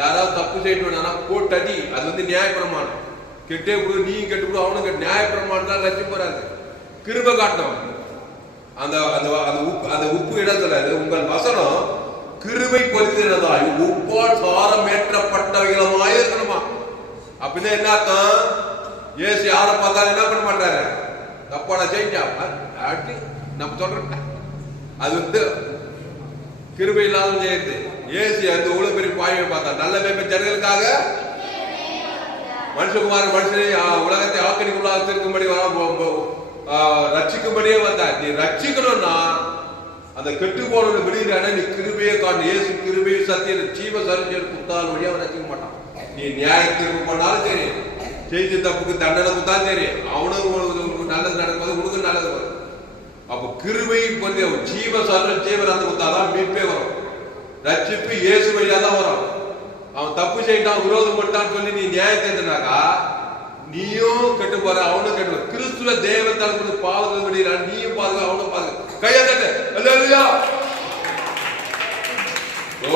யாராவது தப்பு செய்யணும்னா போட்டடி. அது நியாயப்பிரமாணம். கெட்டே கொடு, நீ கெட்டு கொடு, அவனும் கெட்டு. நியாயப்பிரமாணம் லட்சியம் போறாது. கிருபை காட்டும். அந்த உப்பு இடம் சொல்லாது. உங்கள் வசனம் கிருபை பொறிந்ததாய் உப்பால் சாரம் ஏற்றப்பட்டவைகளுமாய் இருக்கணுமா. அப்படின்னா என்ன அர்த்தம்? ஏசு யாரை பார்த்தாலும் என்ன பண்ண மாட்டாரு? தப்பான செஞ்சா நம்ம சொல்றோம். அது கிருபை இல்லாத செய்யுது. ஏசு அந்த உலக பெரிய பாய்வை பார்த்தா நல்ல மேம்பை ஜனங்களுக்காக மனுஷகுமார் மனுஷனை உலகத்தை ஆக்கடிக்குள்ளாக இருக்கும்படி ரட்சிக்கும்படியே வந்தார். நீ ரட்சிக்கணும்னா அந்த கெட்டு போனவனை விடுகிறான நீ கிருபையை காண இயேசு கிருபையை சத்தியம் ஜீவ சரஞ்சல் குத்தால் வழியா அவன் ரசிக்க மாட்டான். நீ நியாய தீர்ப்பு பண்ணாலும் சரி, செய்தி தப்புக்கு தண்டனை கொடுத்தாலும் சரி, அவனுக்கு நல்லது நடக்கும்போது உனக்கு நல்லது வரும். அப்ப கிருபை பண்ணி ஜீவ சரஞ்சல் ஜீவரத்தை கொடுத்தாதான் மீட்பே வரும். ரட்சிப்பு இயேசு வழியா தான் வரும். அவன் தப்பு செய்யிட்டான் விரோதம் பண்ணிட்டான்னு சொல்லி நீ நியாயம் தேர்ந்தனாக்கா நீயும் கெட்டு போற, அவனும் கெட்டு போற. கிறிஸ்துவ தேவத்தால் பாவங்கள் விடுகிறான், நீயும் பாருங்க அவனும் பாருங்க. கையா தட்டு. அல்லேலூயா. ஓ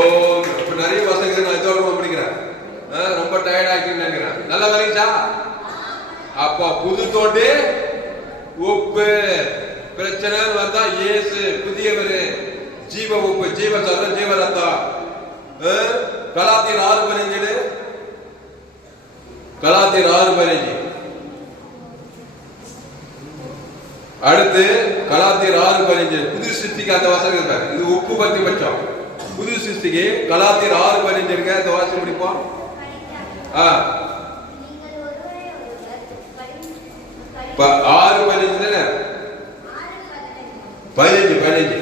இப்ப நிறைய வசனங்கள் நான் இதோட படிக்கிறேன். ரொம்ப டயர்ட் ஆகிட்டு நினைக்கிறேன். நல்லா வரைச்சா? அப்ப புது தோண்டி உப்பு பிரச்சனை வந்தா இயேசு புதியவர், ஜீவ உப்பு, ஜீவ சத்தம், ஜீவ ரத்தம். கலாத்தியர் 6:15, கலாத்தியர் 6:15. அடுத்து கலாத்தியர் 6:15 புது சிருஷ்டிக்கு அந்த வசனம் இருக்காரு. இது உப்பு பத்தி பட்சம். புது சிருஷ்டிக்கு கலாத்தியர் 6:15 இருக்க அந்த வாசி முடிப்போம். 6:15 தானே? 15.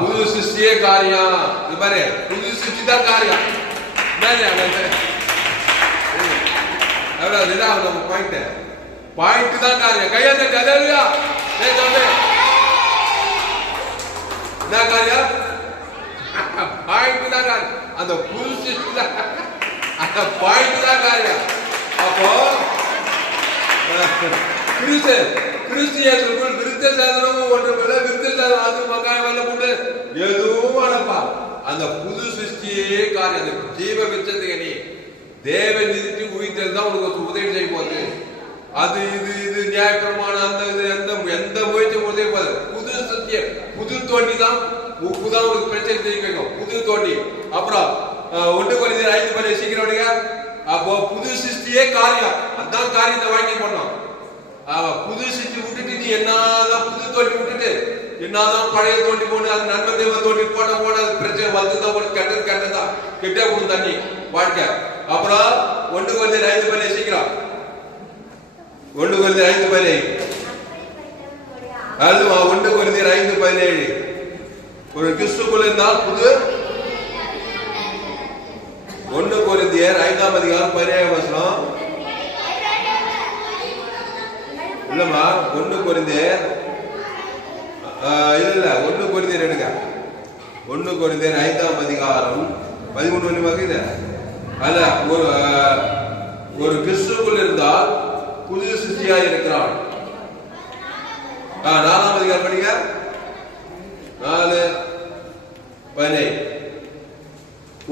புது சிருஷ்டியே காரியம். இது பாரு, புது சிருஷ்டி தான் காரியம். பாயிண்ட் தான் காரியம். கையாந்த கதையா என்ன காரியம்? பாயிண்ட் தான் காரியம். அந்த புது சிருஷ்டி தான், அந்த பாயிண்ட் தான் காரியம். அப்போ கிறிஸ்தியர்களுக்குள் விருத்த சாதனமும் ஒன்றுமில்ல, விருத்த சாதனம் அது மக்காய வெள்ள போட்டு எதுவும் அடப்பா. அந்த புது சிருஷ்டியே காரியம். அந்த ஜீவ விச்சத்துக்கு நீ தேவன் நிறுத்தி உயிர்த்தல் தான் உனக்கு உதவி செய்ய போகுது. அது இது நியாயப்பிரமான அந்த எந்த முயற்சியும் உதவி போகுது. புது சிருஷ்டிய புது தோண்டி தான் உப்பு தான் உனக்கு பிரச்சனை செய்ய வைக்கும். புது தோண்டி. அப்புறம் 1 Corinthians 5 சீக்கிரம். அப்போ புது சிருஷ்டியே காரியம். அதான் காரியத்தை வாங்கி பண்ணோம். புது சிருஷ்டி விட்டுட்டு நீ என்னதான் புது தோண்டி விட்டுட்டு என்னதான் பழைய தோண்டி போட்டு அது நன்மை தேவ தோண்டி போன அது பிரச்சனை வந்துதான் ஒரு கெட்டதான் கெட்டே கொடுக்கும் தண்ணி வாழ்க்கை. அப்புறம் 1 Corinthians 5 சீக்கிரம். 1 Corinthians 5 அதுவா 1 Corinthians 5:17 ஒரு கிறிஸ்துக்குள்ள இருந்தால் புது 1 Corinthians 5:17 இல்லம்மா 1 Corinthians இல்ல 1 Corinthians எடுங்க. 1 Corinthians 5:13 அல்ல ஒரு கிறிஸ்துக்குள் இருந்தால் புது சிருஷ்டியா இருக்கிறான். 4ஆம் அதிகாரம் படிங்க. 4:15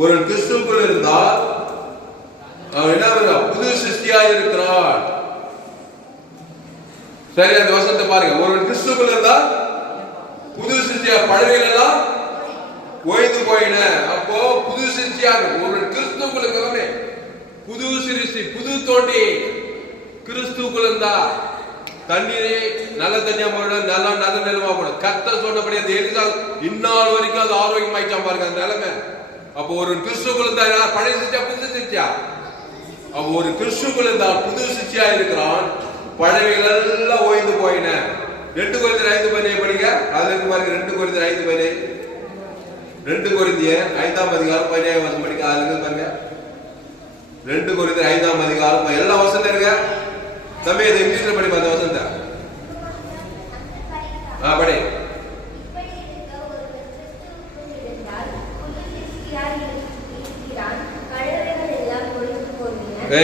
ஒரு கிறிஸ்துக்குள் இருந்தால் அவன் என்ன புது சிருஷ்டியா இருக்கிறான். சரி, அந்த வசனத்தை பாருங்க. ஒரு கிறிஸ்துக்குள் இருந்தா புது சிருஷ்டியா, பழையவைகள் எல்லாம் ஓய்ந்து போயின. அப்போ புது சிருஷ்டியா ஒரு கிறிஸ்துக்குள் இருக்கவனே புது சிருஷ்டி, புது தோண்டி கிறிஸ்துக்குள் இருந்தா தண்ணீரே நல்ல தண்ணியா போடணும், நல்ல நிலமா போடணும். கர்த்தர் சொன்னபடி அந்த எரிசால் இந்நாள் வரைக்கும் அது ஆரோக்கியமாயிச்சான் பாருங்க அந்த நிலைமை. அப்போ ஒரு கிறிஸ்துக்குள் இருந்தா பழைய சிருஷ்டியா புது சிருஷ்டியா? அப்போ ஒரு கிறிஸ்துக்குள் இருந்தா புது சிருஷ்டியா இருக்கிறான், பழையவைகள் எல்லாம் ஓய்ந்து போயின. 2 Corinthians 5:15 படிங்க. அதுல இருக்கு பாருங்க. 2 Corinthians 5:15 2 Corinthians 5:17 படிக்க. அதுல இருக்கு பாருங்க. 2 Corinthians 5:17 எல்லா வசனம் இருக்க தம்பி. இது இங்கிலீஷ்ல படிப்பா அந்த வசனத்தை. படி.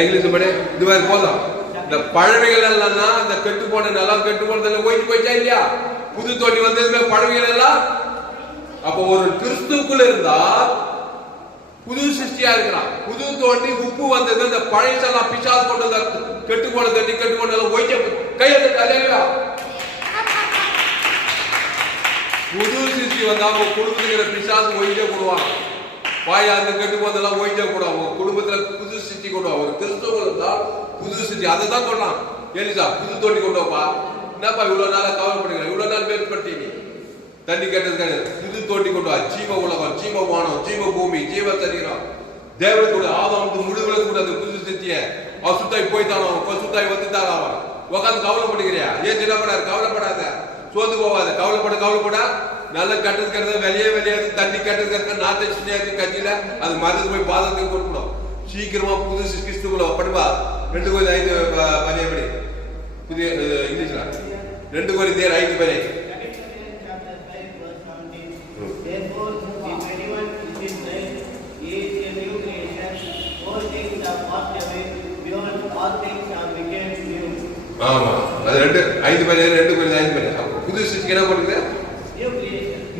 இங்கிலீஷ் படி. இது மாதிரி போதும். இந்த பழமைகள் எல்லாம் அந்த கெட்டு போன நிலம் கெட்டு போனதெல்லாம் ஓய்ந்து போயிச்சா இல்லையா? புது தோண்டி வந்ததுமே பழமைகள் எல்லாம். அப்போ ஒரு கிறிஸ்துக்குள்ள இருந்தா புது சிருஷ்டியா இருக்கிறான். புது தோண்டி உப்பு வந்தது அந்த பழையெல்லாம் பிசாசு கொண்டு கெட்டு போன தண்ணி கெட்டு போன ஓய்ச்ச கையெழுத்து தலையா. புது சிருஷ்டி வந்தா அவங்க குடும்பத்துக்கிற பிசாசு ஓய்ச்சே போடுவாங்க. பாயா அந்த கெட்டு போனதெல்லாம் ஓய்ச்சே போடுவாங்க. குடும்பத்துல புது சிருஷ்டி கொண்டுவா. ஒரு கிறிஸ்துவ இருந்தா புது சிருஷ்டி. அதை தான் கொள்ளலாம். எலிசா புது தோண்டி கொண்டு வாப்பா. என்னப்பா இவ்வளவு நாளா கவலைப்படுங்க, இவ்வளவு நாள் மேற்படுத்தி நீ தண்ணி கேட்டது கிடையாது. புது தோண்டி கொண்டு வா. ஜீவ உலகம், ஜீவ வானம், ஜீவ பூமி, ஜீவ சரீரம், தேவனுக்கு ஆதாமுக்கு முழுவதும் கூட அந்த புது சித்திய அசுத்தாய் போய்த்தானோ பசுத்தாய் வந்துட்டாங்க அவன் உட்காந்து கவலைப்படுகிறியா? ஏன் தினப்படாது? கவலைப்படாத, சோர்ந்து போவாத, கவலைப்படா. நல்ல கட்டுறது வெளியாது தண்ணி கட்டுறது நாட்டு கட்சியில அது மருந்து போய் பாதத்துக்கு கொடுக்கணும். சீக்கிரமா புது கிறிஸ்துக்குள்ள படுவா. 2 படி புதிய இங்கிலீஷ்ல 2 Corinthians 5 ஆமா, அது 2 Corinthians 5 புது சிருஷ்டிக்கு என்ன பண்ணுது?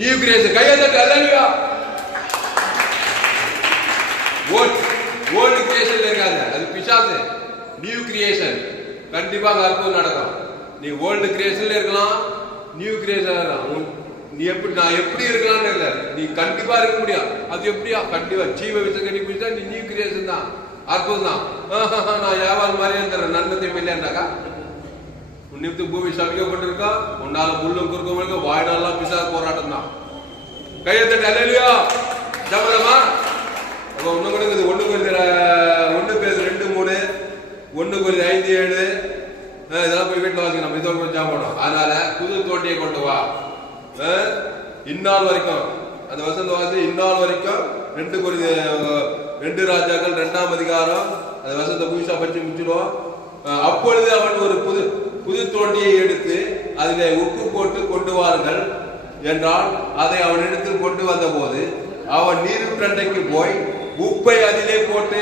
New creation. கையை தட்டு அல்லேலூயா. ஓல்ட் கிரியேஷன்ல இருக்காது, அது பிசாசு. நியூ கிரியேஷன் கண்டிப்பா அற்புதம் நடக்கும். நீ ஓல்டு கிரியேஷன்ல இருக்கலாம், நியூ கிரியேஷன் இருக்கலாம். நீ நான் எப்படி இருக்கலாம்னு இல்லை, நீ கண்டிப்பா இருக்க முடியும். அது எப்படியா? கண்டிப்பா ஜீவ விசை பிடிச்சா நீ நியூ கிரியேஷன் தான், அற்புதம் தான். நான் வியாபாரம் மாதிரியே தரேன், நன்மத்தையும் இல்லையாண்டாக்கா நிமித்து பூமி சபிக்கப்பட்டிருக்கா, உன்னால முள்ளும் குறுக்க வாய்நாளெல்லாம் பிசாசு போராட்டம் தான். கையை தட்டு அல்லேலூயா. ஜபலமா ஒண்ணு கொடுக்குது. 1 Corinthians 2:3, 1 Corinthians 5:7 இதெல்லாம் போய் வீட்டுல வாசிக்க நம்ம இதோ கொஞ்சம் ஜாபம். அதனால புது தோட்டியை கொண்டு வா. இந்நாள் வரைக்கும் அந்த வசந்த வாசி இந்நாள் வரைக்கும் 2 ராஜாக்கள் 2ஆம் அதிகாரம் அந்த வசந்த புதுசா படிச்சு முடிச்சிடுவோம். அப்பொழுது அவன் ஒரு புது தோண்டியை எடுத்து அதிலே உப்பு போட்டு கொண்டு வாருங்கள் என்றால், அதை அவன் எடுத்து கொண்டு வந்த போது அவன் நீருற்றண்டைக்கு போய் உப்பை அதிலே போட்டு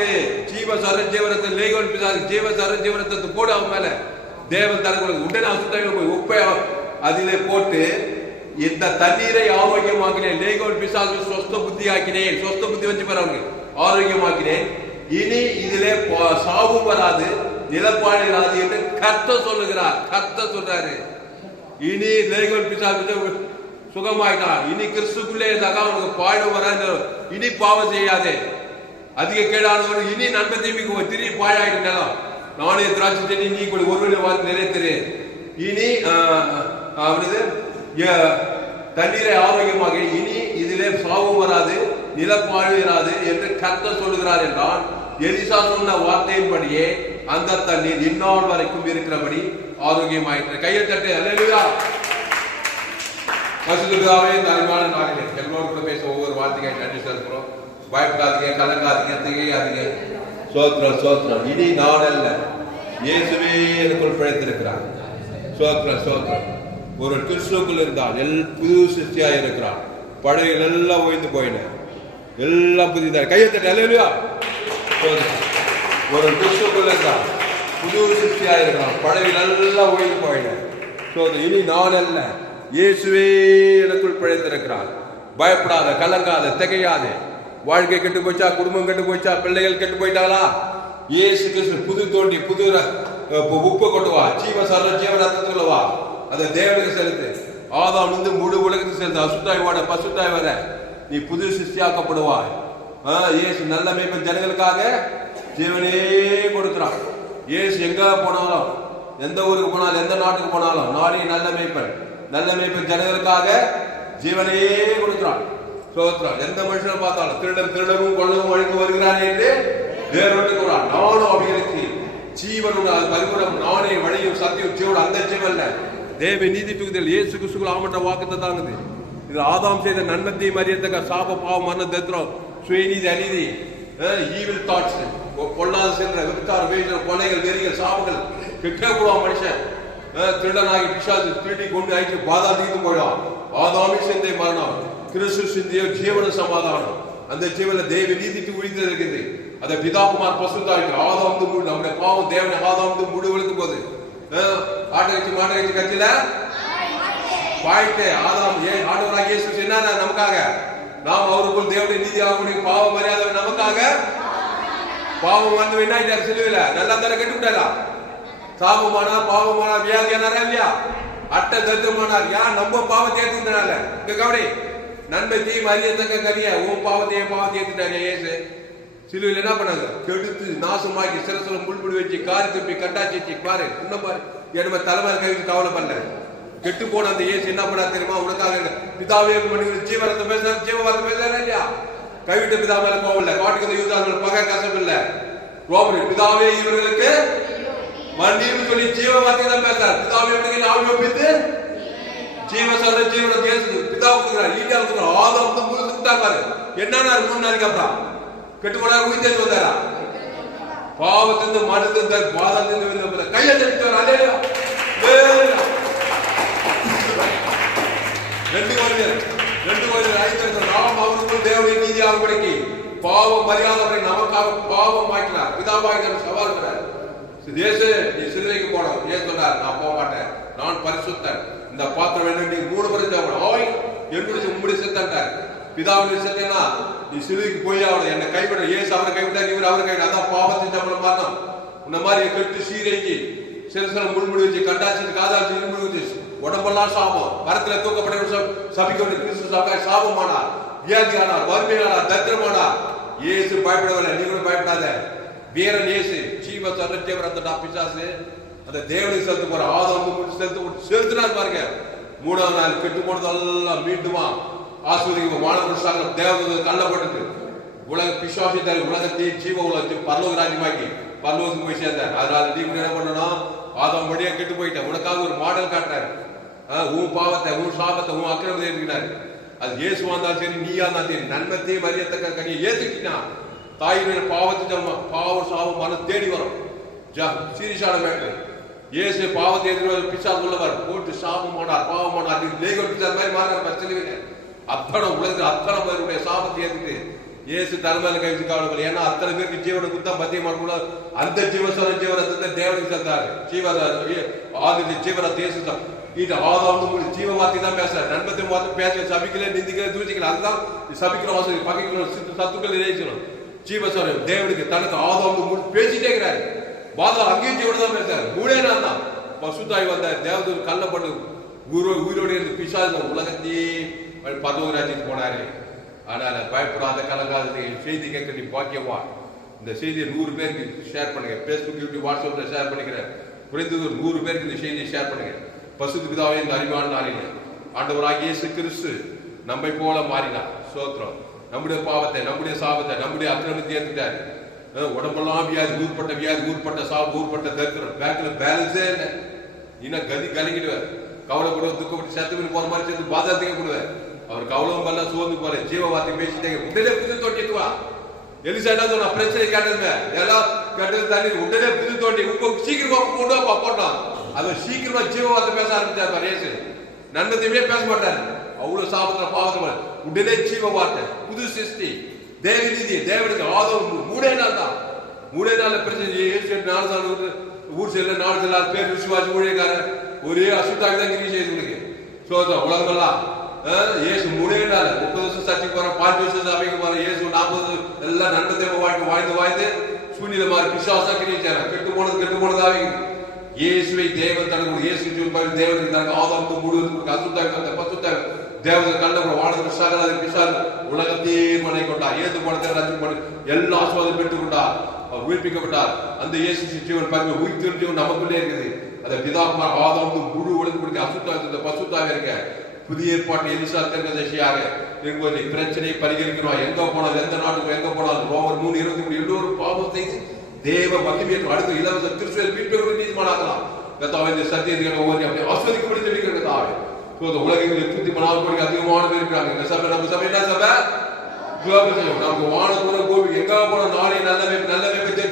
ஜீவசர ஜீவனத்தை லேகோன் பிசாசு ஜீவசர ஜீவனத்தை போடு அவன் மேல தேவன் தரங்களுக்கு உடனே அசுத்தாய் போய் உப்பை அதிலே போட்டு இந்த தண்ணீரை ஆரோக்கியமாக்கினேன். லேகோன் பிசாசு சொஸ்த புத்தி ஆக்கினேன். சொஸ்த புத்தி வச்சு பாருங்க, ஆரோக்கியமாக்கினேன். இனி இதிலே சாவும் வராது, நிலப்பாடு இராது என்று கர்த்தர் சொல்லுகிறார். கர்த்தர் சொல்றாரு, இனி லேகோன் பிசாசு சுகமாயிட்டான். இனி கிறிஸ்துக்குள்ளே இருந்தாக்கா அவனுக்கு பாடம் வராது. இனி பாவம் செய்யாதே. அதிக கேடானவர்கள் இனி நன்மை தீமைக்கு திரும்பி பாழாயிட்டு நிலம். நானே திராட்சை செடி நீ கூட ஒருவரை வாழ்த்து நிறைத்திரு. இனி அவனது தண்ணீரை ஆரோக்கியமாக இனி இதிலே சாவும் வராது, நிலப்பாடு இராது என்று கர்த்தர் சொல்லுகிறார் என்றால், எலிசா சொன்ன வார்த்தையின்படியே அந்த தண்ணீர் இந்நாள் வரைக்கும் இருக்கிறபடி ஆரோக்கியமாயிற்று. கையை தட்டு அல்லேலூயா. பசுதாவே தலைமான நாளிலே எல்லோரும் கூட பேச ஒவ்வொரு வார்த்தையை நன்றி செலுத்துறோம். பயப்படாதீங்க, கலங்காதீங்க, திகையாதீங்க. சோத்ரம் சோத்ரம். இனி நான் அல்ல, இயேசுவே எனக்குள் பிழைத்திருக்கிறார். சோத்ரம் சோத்ரம். ஒரு கிறிஸ்துக்குள் இருந்தால் புது சிருஷ்டியா இருக்கிறான். பழைய எல்லாம் ஓய்ந்து போயின, எல்லாம் புதிதா. கையை தட்டு அல்லேலூயா. ஒரு கிறிஸ்துக்குள் இருந்தால் புது சிருஷ்டியா இருக்கிறான். பழைய எல்லாம் ஓய்ந்து போயின. இனி நான் அல்ல, இயேசுவே எனக்குள் பிழைத்திருக்கிறார். பயப்படாத, கலங்காத, திகையாத. வாழ்க்கை கெட்டு போச்சா, குடும்பம் கெட்டு போச்சா, பிள்ளைகள் கெட்டு போயிட்டாங்களா? இயேசு கிறிஸ்து புது தோண்டி புது உப்பு கொண்டு வா. ஜீவ ரத்தத்துக்குள்ள வா. அதை தேவனுக்கு செலுத்து. ஆதாம் இருந்து முழு உலகத்துக்கு செலுத்து. அசுத்தாய் வாட பசுத்தாய் வர நீ புது சிருஷ்டியாக்கப்படுவாய். இயேசு நல்ல மேய்ப்பன் ஜனங்களுக்காக ஜீவனே கொடுக்கிறான். இயேசு எங்க போனாலும், எந்த ஊருக்கு போனாலும், எந்த நாட்டுக்கு போனாலும், நானே நல்ல மேய்ப்பன். நல்ல மேய்ப்பன் ஜனங்களுக்காக ஜீவனையே கொடுக்கிறான். சோத்ரான். எந்த மனுஷனை பார்த்தாலும் திருடவும் கொள்ளவும் அழைத்து வருகிறானே என்று வேறொன்று கூறான். நானும் அவைகளுக்கு ஜீவனும் பரிபூரம், நானே வழியும் சத்தியம் ஜீவன். அந்த ஜீவன்ல தேவ நீதி துகுதியில் இயேசு கிறிஸ்துக்குள் ஆமட்ட வாக்குத்தை தாங்குது. இது ஆதாம் செய்த நன்மத்தை மரியத்தக்க சாப பாவம் மரண தத்திரம் சுயநீதி அநீதி ஈவில் தாட்ஸ் பொல்லாத சென்ற விபச்சார வேஷம் கொலைகள் வெறிகள் சாபங்கள் கேட்கக்கூடாது. மனுஷன் திருடனாகி பிசாசு திருடி கொண்டு ஆயிடுச்சு பாதாளத்துக்கு போயிடும். ஆதாமி சிந்தை மரணம், கிறிஸ்து சிந்தையோ ஜீவன சமாதானம். அந்த ஜீவன தேவ நீதிக்கு உழித்து இருக்குது. அதை பிதாகுமார் பசுத்தாய்க்கு ஆதாம் நம்முடைய பாவம் தேவனை ஆதாம் முழு விழுக்கும் போது ஆட்டை வச்சு மாட்டை வச்சு கட்சியில பாய்ட்டு ஆதாம் ஏன் ஆண்டவராக இயேசு என்ன நமக்காக நாம் அவருக்குள் தேவனுடைய நீதி ஆகக்கூடிய பாவம் மரியாதை நமக்காக பாவம் வந்து என்ன சிலுவையில நல்லா தானே கட்டுவிட்டாரா? சாபமானா பாவமானா வியாதியானாரா இல்லையா? அட்டை தத்துவமானார். யார் நம்ம பாவத்தை ஏற்றுனால இங்க கவனி. நன்மை தீமை அறியத்தக்க கரிய உன் பாவத்தையே பாவத்தை ஏற்றுட்டாங்க. ஏசு சிலுவையில் என்ன பண்ணாங்க? கெடுத்து நாசமாக்கி சிரசில முள்முடி வச்சு காரி திருப்பி கட்டாச்சி பாரு. இன்னும் பாரு நம்ம தலைமையில் கை கவலை பண்ணல. கெட்டு போன அந்த இயேசு என்ன பண்ணா தெரியுமா? உனக்காக பிதாவே ஜீவரத்தை பேசுறாரு, ஜீவவார்த்தை பேசுறாரு இல்லையா? கைவிட்ட பிதா மேல கோபம் இல்ல, காட்டுக்கு யூதார்கள் பகை கசப்பு இல்ல. ரோமர் பிதாவே இவர்களுக்கு மன்னிப்பு சொல்லி ஜீவ வார்த்தை தான் பேசுறார். பிதாவே இவர்களுக்கு ஆவி ஒப்பித்து ஜீவ சொல்ற ஜீவனை பேசுது. பிதா கொடுக்குறார், ஈட்டியா கொடுக்குறார், ஆதாம் வந்து முழுக்க தான் பாரு. என்னன்னா 3 நாளைக்கு அப்புறம் கெட்டு போனா உயிர் வந்தாரா? பாவத்திலிருந்து மனதிலிருந்து பாதத்திலிருந்து கையை தட்டிட்டார். அதே 2 நாம் அவருக்குள் தேவனுடைய நீதியாக கிடைக்கி பாவம் மரியாதை நமக்காக பாவம் ஆக்கினார். பிதாவாக சவால் இருக்கிறார். நீ சிலுவைக்கு போனோம். ஏன் சொன்னார்? நான் போக மாட்டேன், நான் பரிசுத்தன். இந்த பாத்திரம் என்ன நீ 3 பரிசு என்னுடைய உம்முடைய சித்தன்ட்டார். பிதாவுடைய சித்தனா நீ சிலுவைக்கு போய் ஆகணும். என்னை கைவிட ஏசு அவரை கைவிட்டார், இவர் அவரை கைவிட. அதான் பாவத்தின் சம்பளம் மாறணும். இந்த மாதிரி கெட்டு சீரைக்கு சில முன்முடி வச்சு கண்டாச்சு காதாச்சு இருமுடி வச்சு உடம்பெல்லாம் சாபம். மரத்துல தூக்கப்பட்ட சபிக்க கிறிஸ்து சாபமானார், வியாதியானார், வறுமையானார், தத்திரமானார். ஏசு பயப்படவில்லை, நீங்களும் பயப்படாத. வீரன் ஏசு ஜீவ சரத்தியவரத்தா பிசாசு அந்த தேவனுக்கு செலுத்த போற ஆதாம் செலுத்தினார் பாருங்க. 3ஆம் நாள் கெட்டு போனதெல்லாம் மீண்டுமா ஆஸ்வதிக்கு மாணவர்கள் தேவதை கள்ளப்பட்டது. உலக பிசாசி தர உலகத்தை ஜீவ உலகத்தை பரலோக ராஜ்யமாக்கி பரலோகத்துக்கு போய் சேர்ந்தார். அதனால நீ என்ன பண்ணணும்? ஆதாம் வழியா கெட்டு போயிட்ட உனக்காக ஒரு மாடல் காட்டுறாரு. உன் பாவத்தை, உன் சாபத்தை, உன் அக்கிரமத்தை இருக்கிறாரு. அது இயேசுவா இருந்தாலும் சரி, நீயா இருந்தாலும் சரி, நன்மத்தையும் அறியத்தக்க கனியை ஏத்துக்கிட்டா தாயினுடைய பாவத்தை பாவம் சாபம் மனம் தேடி வரும். சீரியஸான மேட்டர். இயேசு பாவத்தை எதிர்த்து பிசாசு உள்ளவர் போட்டு சாபமானார், பாவமானார், மாதிரி மாறார். அத்தனை உலகத்தில் அத்தனை பேருடைய சாபத்தை ஏற்றுட்டு இயேசு தலைமையில கை வச்சு கவலைப்பட. ஏன்னா அத்தனை பேருக்கு ஜீவனை குத்தா மத்தியமான அந்த ஜீவசோர ஜீவனத்தை தேவனுக்கு தந்தாரு. ஜீவரத்தை இயேசு தான் ஆதாம் ஜீவ வார்த்தை தான் பேசுறாரு. நண்பத்தை பார்த்து பேச சபிக்கல, நிந்திக்கல, தூசிக்கல. அதுதான் சபிக்கிற வாசல் பகைக்கணும், சத்துக்கள் இறைச்சணும். ஜீவசோரம் தேவனுக்கு தனக்கு ஆதாம் பேசிட்டே இருக்கிறாரு. பாதம் அங்கேயும் ஜீவனை தான் பேசுறாரு. 3 நாள் தான் பசுத்தாய் வந்த தேவதூர் கல்ல பண்ணு உயிரோடு இருந்து பிசாசு உலகத்தையே பரலோக ராஜ்யத்துக்கு போனாரு. அதனால பயப்படாத, கலங்காத, செய்தி கேட்க நீ பாக்கியவா. இந்த செய்தியை 100 பேருக்கு ஷேர் பண்ணுங்க. பேஸ்புக், யூடியூப், வாட்ஸ்அப்ல ஷேர் பண்ணிக்கிறேன். குறைந்தது ஒரு 100 பேருக்கு இந்த செய்தியை ஷேர் பண்ணுங்க. பசுத்த பிதாவே இந்த அறிவான நாளிலே ஆண்டவராகிய இயேசு கிறிஸ்து நம்மை போல மாறினார். சோத்திரம். நம்முடைய பாவத்தை, நம்முடைய சாபத்தை, நம்முடைய அக்கிரமத்தை ஏற்றுட்டாரு. உடம்பெல்லாம் வியாதி, ஊர்பட்ட சாபம், ஊர்பட்ட தரித்திரம், பேங்க்ல பேலன்ஸே இல்லை. இன்னும் கதி கலங்கிடுவார். கவலைப்படுவது, துக்கப்பட்டு செத்து போற மாதிரி சேர்த்து பாதாத்திக்க கொடுவார். அவர் கவலம் பண்ண சோர்ந்து போற ஜீவ வார்த்தை பேசிட்டே உடனே புது தோண்டிட்டு வா. எலிசா என்ன சொன்னா? பிரச்சனை கேட்டதுங்க எல்லாம் கேட்டது தண்ணி உடனே புது தோண்டி சீக்கிரமா கொண்டு வா போட்டான். அது சீக்கிரமா ஜீவ வார்த்தை பேச ஆரம்பிச்சார். இயேசு நன்மத்தையுமே பேச மாட்டாரு. அவ்வளவு சாபத்துல பாவத்தை உடனே ஜீவ வார்த்தை, புது சிருஷ்டி, தேவ நீதி, தேவனுக்கு ஆதரவு. 3 நாள் தான். 3 நாள் பிரச்சனை. 4 நாள் ஊர் செல்ல 4 செல்லாத பேர் விசுவாசி ஊழியக்காரர் ஒரே அசுத்தாக தான் கிரி செய்து சோதம் உலகமெல்லாம். இயேசு 3 நாள் 30 வருஷம் சர்ச்சைக்கு போற, 5 வருஷம் சபைக்கு போற. இயேசு 40 எல்லாம் நன்மத்தை வாழ்ந்து சூழ்நிலை மாதிரி பிசாசா கிரிச்சார. கெட்டு போனதாவே இயேசுவை தேவன் தனக்கு இயேசு தேவனுக்கு தனக்கு ஆதாம் முழுவதும் அசுத்தாக பசுத்தாக தேவதை கண்ட வானது சகல பிசாசு உலகத்தையே மனை கொண்டார். ஏது போனதை எல்லா ஆசீர்வாதம் பெற்றுக் கொண்டார். அவர் உயிர்ப்பிக்கப்பட்டார். அந்த இயேசு ஜீவன் பாருங்க, உயிர் ஜீவன் நமக்குள்ளே இருக்குது. அந்த பிதாகுமார் ஆதாம் முழு உலகத்துக்கு அசுத்தாக பசுத்தாக இருக்க. புதிய ஏற்பாட்டு எலிசா தீர்க்கதரிசியாக இருக்கும்போது பிரச்சனை பரிகரிக்கிறோம். எங்க போனாலும், எந்த நாட்டுக்கு எங்க போனாலும் ரோமர் 3:23 எல்லோரும் பாவம் செய்து தேவ மகிமையை அடுத்த இலவச திருச்செயல் மீட்பு நீதிமானாகலாம். இந்த சத்தியத்தை ஒவ்வொரு அப்படி ஆஸ்வதிக்கப்படுத்தி வைக்கிறது. உலகங்களில் 114 கோடிக்கு அதிகமான பேர் இருக்கிறாங்க. இந்த சபை, நம்ம சபை என்ன சபை? நமக்கு வானபுர கோபி எங்க போனோம்? நாளை நல்ல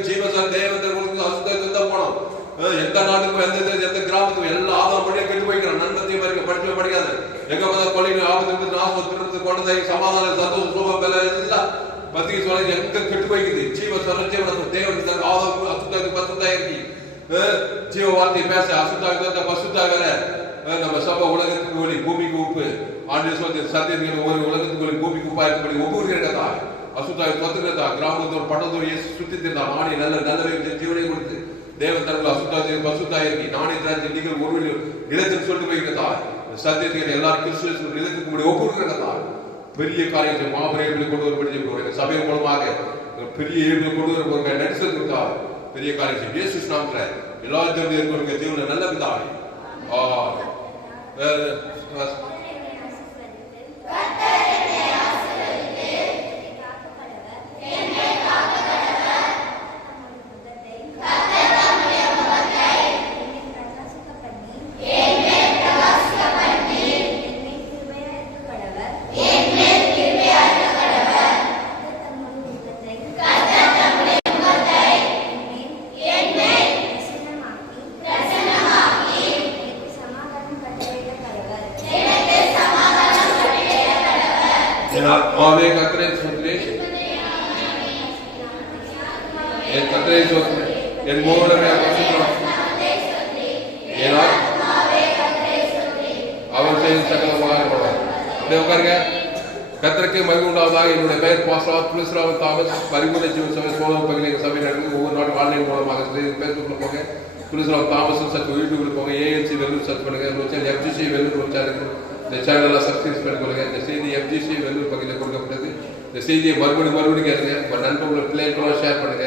ஜீவசன் தேவதற்கு அசுத்தத்தை போனோம். எந்த நாட்டுக்கும் எந்த கிராமத்துக்கும் எல்லா ஆதாரம் படியா கெட்டு போய்க்கிறோம். நன்மத்தையும் படிச்சு படிக்காது. எங்க பார்த்தா கொலை, ஆபத்து, நாசம், திருத்து, கொண்டதை, சமாதானம், சந்தோஷம், சோகம் எல்லாம் பத்திரிகை சொல்ல எங்க கெட்டு போய்க்குது. ஜீவசன் தேவனுக்கு ஆதாரம் அசுத்தத்துக்கு பசுத்தாயிருக்கு. ஜீவ வார்த்தை பேச அசுத்தாக பசுத்தாக வேற. நம்ம சபை உலகத்துக்கு ஒளி, பூமிக்கு உப்பு. ஆண்டு சத்தியத்துக்கு ஒரு உலகத்துக்கு ஒளி, பூமிக்கு உப்பா இருக்கக்கூடிய ஒவ்வொரு இருக்கதா அசுத்தாய் தொத்துக்கிறதா. கிராமத்தோடு பட்டத்தோடு சுத்தி இருந்தா நாணி நல்ல ஜீவனை கொடுத்து தேவன் தனக்கு அசுத்தாய் பசுத்தாயிருக்கு. நாணயத்தை நீங்கள் ஒரு நிலத்தில் சொல்லிட்டு போயிருக்கதா. சத்தியத்துக்கு எல்லாரும் கிறிஸ்துவ நிலத்துக்கு முன்னாடி ஒவ்வொரு பெரிய காரியத்தை மாபெரிய கொண்டு வரப்பட்டு சபை மூலமாக பெரிய கொண்டு வர நடிசல் கொடுத்தா. பெரிய காரியம் இயேசு நாமத்துல எல்லா தேவனுடைய ஜீவனை நல்ல பிதாவே. ஆவே கர்த்தரை ஸ்தோத்திரி. என் கர்த்தரை ஸ்தோத்திரி. என் மூலமே பரிசுத்தம். ஏன்னா அவர் செய்த சகலமாக அப்படியே உட்காருங்க. கர்த்தருக்கு மகிமை உண்டாவதாக. என்னுடைய பெயர் பாஸ்டர் துளசிராமன் தாமஸ். பரிபூர்ண ஜீவன் சபை சோழம் பகுதியில் சபை நடக்குது. ஒவ்வொரு நாளும் ஆன்லைன் மூலமாக பேஸ்புக்கில் போங்க. துளசிராமன் தாமஸ் சர்ச் யூடியூபில் போங்க. ஏஎல்சி வெல்லூர் சர்ச் பண்ணுங்க. எஃப்ஜிசி வெல்லூர் ஒரு சேனல். இந்த சேனலில் சப்ஸ்கிரைப் பண்ணிக்கொள்ளுங்க. இந்த செய்தி எஃப்ஜிசி வெல்லூர் பகுதியில் கொடுக்கப்பட்டது. இந்த செய்தியை மறுபடியும் கேளுங்க. உங்கள் நண்பர்கள் பிள்ளைகளுக்கெல்லாம் ஷேர் பண்ணுங்க.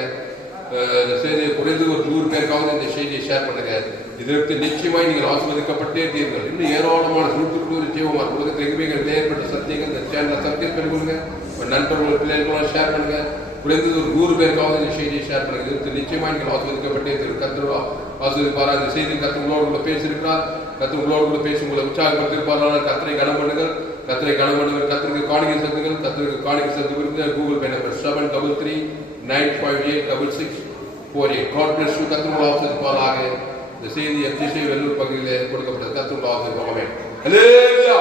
இந்த செய்தியை குறைந்து ஒரு 100 பேருக்காவது இந்த செய்தியை ஷேர் பண்ணுங்க. இதற்கு நிச்சயமாய் நீங்கள் ஆசீர்வதிக்கப்பட்டே தீர்கள். இன்னும் ஏராளமான சுற்றுக்குழு ஜீவமான உலகத்தில் எங்குமே ஏற்பட்ட சத்தியங்கள் இந்த சேனலை சப்ஸ்கிரைப் பண்ணிக்கொள்ளுங்க. உங்கள் நண்பர்கள் பிள்ளைகளுக்கெல்லாம் ஷேர் பண்ணுங்க. குறைந்தது ஒரு 100 பேருக்காவது இந்த செய்தியை ஷேர் பண்ணுங்க. இதற்கு நிச்சயமாய் நீங்கள் ஆசீர்வதிக்கப்பட்டே தீர்கள். கர்த்தர் ஆசீர்வதிப்பாரா. இந்த செய்தி கர்த்தர் உங்களோடு பேசியிருக்கிறார். கர்த்தர் உங்களோடு பேசி உங்களை உற்சாகப்படுத்திருப்பார்கள். கர்த்தரை கனம் பண்ணுங்கள். கர்த்தருக்கு காணிக்கை செலுத்துங்கள். கர்த்தருக்கு காணிக்கை செலுத்துகிறது. Google Pay number 7339586648. God bless you. கர்த்தர் ஆசீர்வதிப்பாராக. இந்த செய்தி எஃப்ஜிசி வெல்லூர் பகுதியிலே கொடுக்கப்பட்டது. கர்த்தர் ஆசீர்வதிப்பாராக. ஹல்லேலூயா.